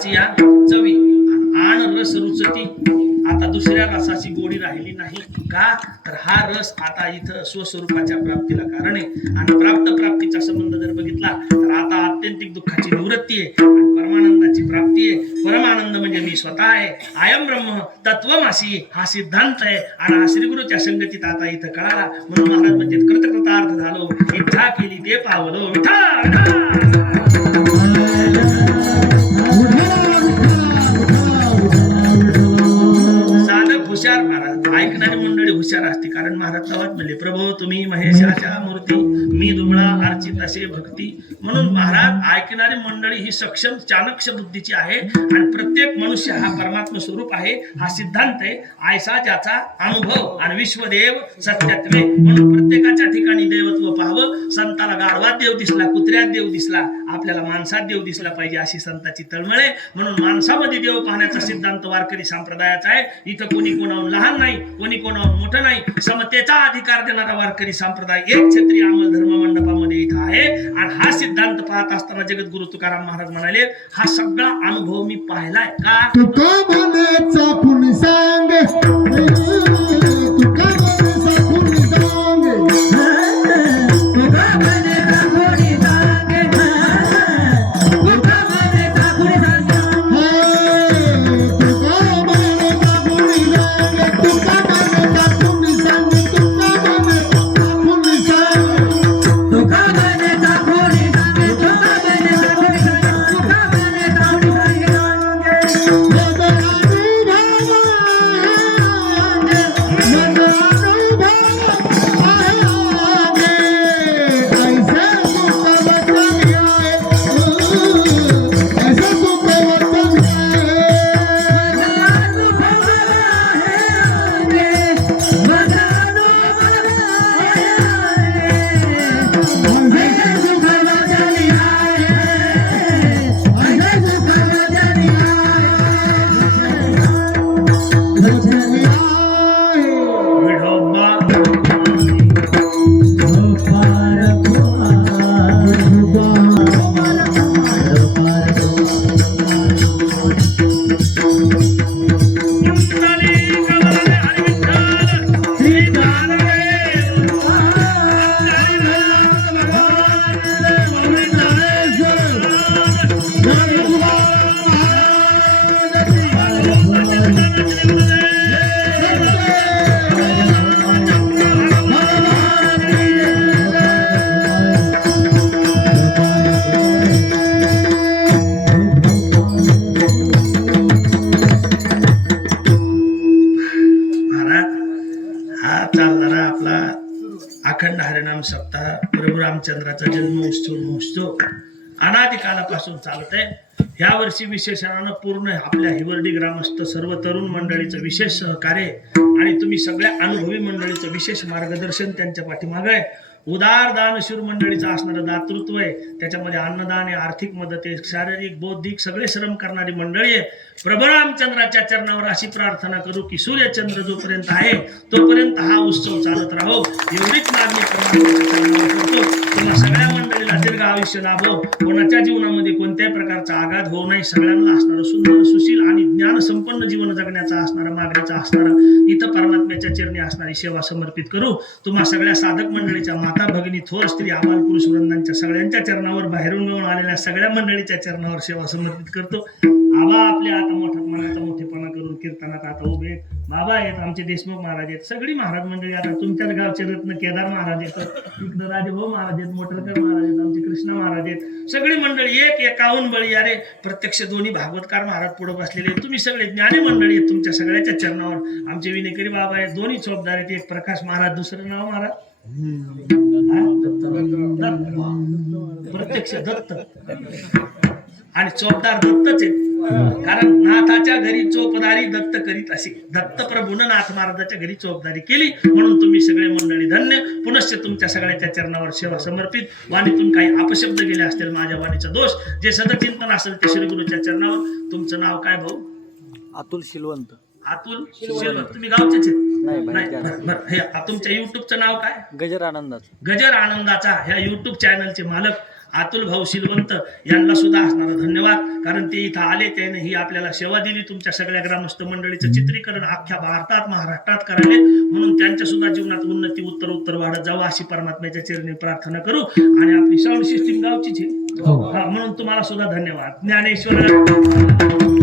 चवी आण रस रुचती आता दुसऱ्या रसाची गोडी राहिली नाही का तर हा रस आता इथं स्वस्वरूपाच्या प्राप्तीला कारण आहे आणि प्राप्तीचा संबंध जर बघितला तर आता आत्यंतिक दुःखाची निवृत्ती आहे आणि परमानंदाची प्राप्ती आहे परमानंद म्हणजे मी स्वतः आहे आयम ब्रह्म तत्वमासी हा सिद्धांत आहे आणि हा श्रीगुरूच्या संगतीत आता इथं कळाला म्हणून महाराज म्हणजे कृतकृतार्थ झालो इच्छा केली ते पावलो विठ्ठल हुशार महाराज ऐकणारी मंडळी हुशार असते कारण महाराज गावात म्हणले प्रभू तुम्ही महेशाच्या मूर्ती मी दुबळा अर्चित असे भक्ती म्हणून महाराज ऐकणारी मंडळी ही सक्षम चाणक्ष बुद्धीची आहे आणि प्रत्येक मनुष्य हा परमात्म स्वरूप आहे हा सिद्धांत आहे आयसा ज्याचा अनुभव आणि विश्वदेव सत्यत्वे म्हणून प्रत्येकाच्या ठिकाणी देवत्व पाहावं संताला गाढवात देव दिसला कुत्र्यात देव दिसला आपल्याला माणसात देव दिसला पाहिजे अशी संताची तळमळे म्हणून माणसामध्ये देव पाहण्याचा सिद्धांत वारकरी संप्रदायाचा आहे इथं कोणी कोणाहून लहान नाही कोणी कोणाहून मोठं नाही समतेचा अधिकार देणारा वारकरी संप्रदाय एक क्षत्रिय अंमल धर्म मंडपामध्ये इथं आहे आणि हा सिद्धांत पाहत असताना जगद्गुरु तुकाराम महाराज म्हणाले हा सगळा अनुभव मी पाहिलाय का तुका म्हणायचा पुण्य सांग तुका म्हणायचा पुण्य सांग तुका म्हणायचा पुण्य सांग तुका म्हणायचा पुण्य सांग राम सप्ताह प्रभू रामचंद्राचा जन्म उत्सव महोत्सव अनादिकालापासून चालत आहे. ह्या वर्षी विशेषणानं पूर्ण आपल्या हिवर्डी ग्रामस्थ सर्व तरुण मंडळीचं विशेष सहकार्य आणि तुम्ही सगळ्या अनुभवी मंडळीचं विशेष मार्गदर्शन त्यांच्या पाठीमागे आहे. उदार दानशूर मंडळीचं असणारं दातृत्व आहे. त्याच्यामध्ये अन्नदान आहे, आर्थिक मदत आहे, शारीरिक बौद्धिक सगळे श्रम करणारी मंडळी आहे. प्रभू रामचंद्राच्या चरणावर अशी प्रार्थना करू की सूर्यचंद्र जोपर्यंत आहे तोपर्यंत हा उत्सव चालत राहो, एवढीच मागणी परमात्म्याच्या चरणावर करतो. तुम्हा सगळ्या मंडळीला दीर्घ आयुष्य लाभो, कोणाच्या जीवनामध्ये कोणत्याही प्रकारचा आघात होऊ नये, सगळ्यांना असणारं सुंदर सुशील आणि ज्ञान संपन्न जीवन जगण्याचा असणारा मागणीचा असणारा इथं परमात्म्याच्या चरणी असणारी सेवा समर्पित करू. तुम्हा सगळ्या साधक मंडळीच्या माता भगिनी थोर स्त्री आबाल पुरुष वृंदांच्या सगळ्यांच्या चरणावर बाहेरून घेऊन आलेल्या सगळ्या मंडळीच्या चरणावर सेवा समर्पित करतो. आबा आपल्या आता मोठ्या मनाचा मोठेपणा करून कीर्तनात आता उभे बाबा आहेत, आमचे देशमुख महाराज आहेत, सगळी महाराज मंडळी आता तुमच्याच गावचे रत्न केदार महाराज आहेत, इकडं राजभाऊ महाराज आहेत, मोटरकर महाराज आहेत, आमचे कृष्णा महाराज आहेत, सगळी मंडळी एक एकावन्न बळी अरे प्रत्यक्ष दोन्ही भागवतकार महाराज पुढे बसलेले, तुम्ही सगळे ज्ञानी मंडळी आहेत. तुमच्या सगळ्याच्या चरणावर आमचे विनेकरी बाबा आहेत, दोन्ही चोपदार आहेत, एक प्रकाश महाराज दुसरं नाव महाराज प्रत्यक्ष दत्त आणि चोपदार दत्तच आहेत. कारण नाथाच्या घरी चोपदारी दत्त करीत असे दत्त प्रभून नाथ महाराजाच्या घरी चोपदारी केली, म्हणून तुम्ही सगळे मंडळी धन्य. पुनश्च तुमच्या सगळ्याच्या चरणावर सेवा समर्पित. वाणीतून काही अपशब्द गेले असतील माझ्या वाणीचा दोष, जे सदचिंतन असेल ते श्री गुरुच्या चरणावर. तुमचं नाव काय भाऊ? अतुल शिलवंत. अतुल शिलवंत. तुम्ही गावचेच आहेत? नाही, बरं. हे तुमच्या युट्यूबचं नाव काय? गजर आनंदाचा. गजर आनंदाचा ह्या युट्यूब चॅनलचे मालक अतुल भाऊ शिलवंत यांना सुद्धा असणारा धन्यवाद. कारण ते इथं आले, त्याने ही आपल्याला सेवा दिली. तुमच्या सगळ्या ग्रामस्थ मंडळीचं चित्रीकरण अख्ख्या भारतात महाराष्ट्रात करायले, म्हणून त्यांच्या सुद्धा जीवनात उन्नती उत्तर वाढत जावं अशी परमात्म्याच्या चरणी प्रार्थना करू. आणि आपली साऊंड सिस्टीम गावचीच आहे, म्हणून तुम्हाला सुद्धा धन्यवाद. ज्ञानेश्वर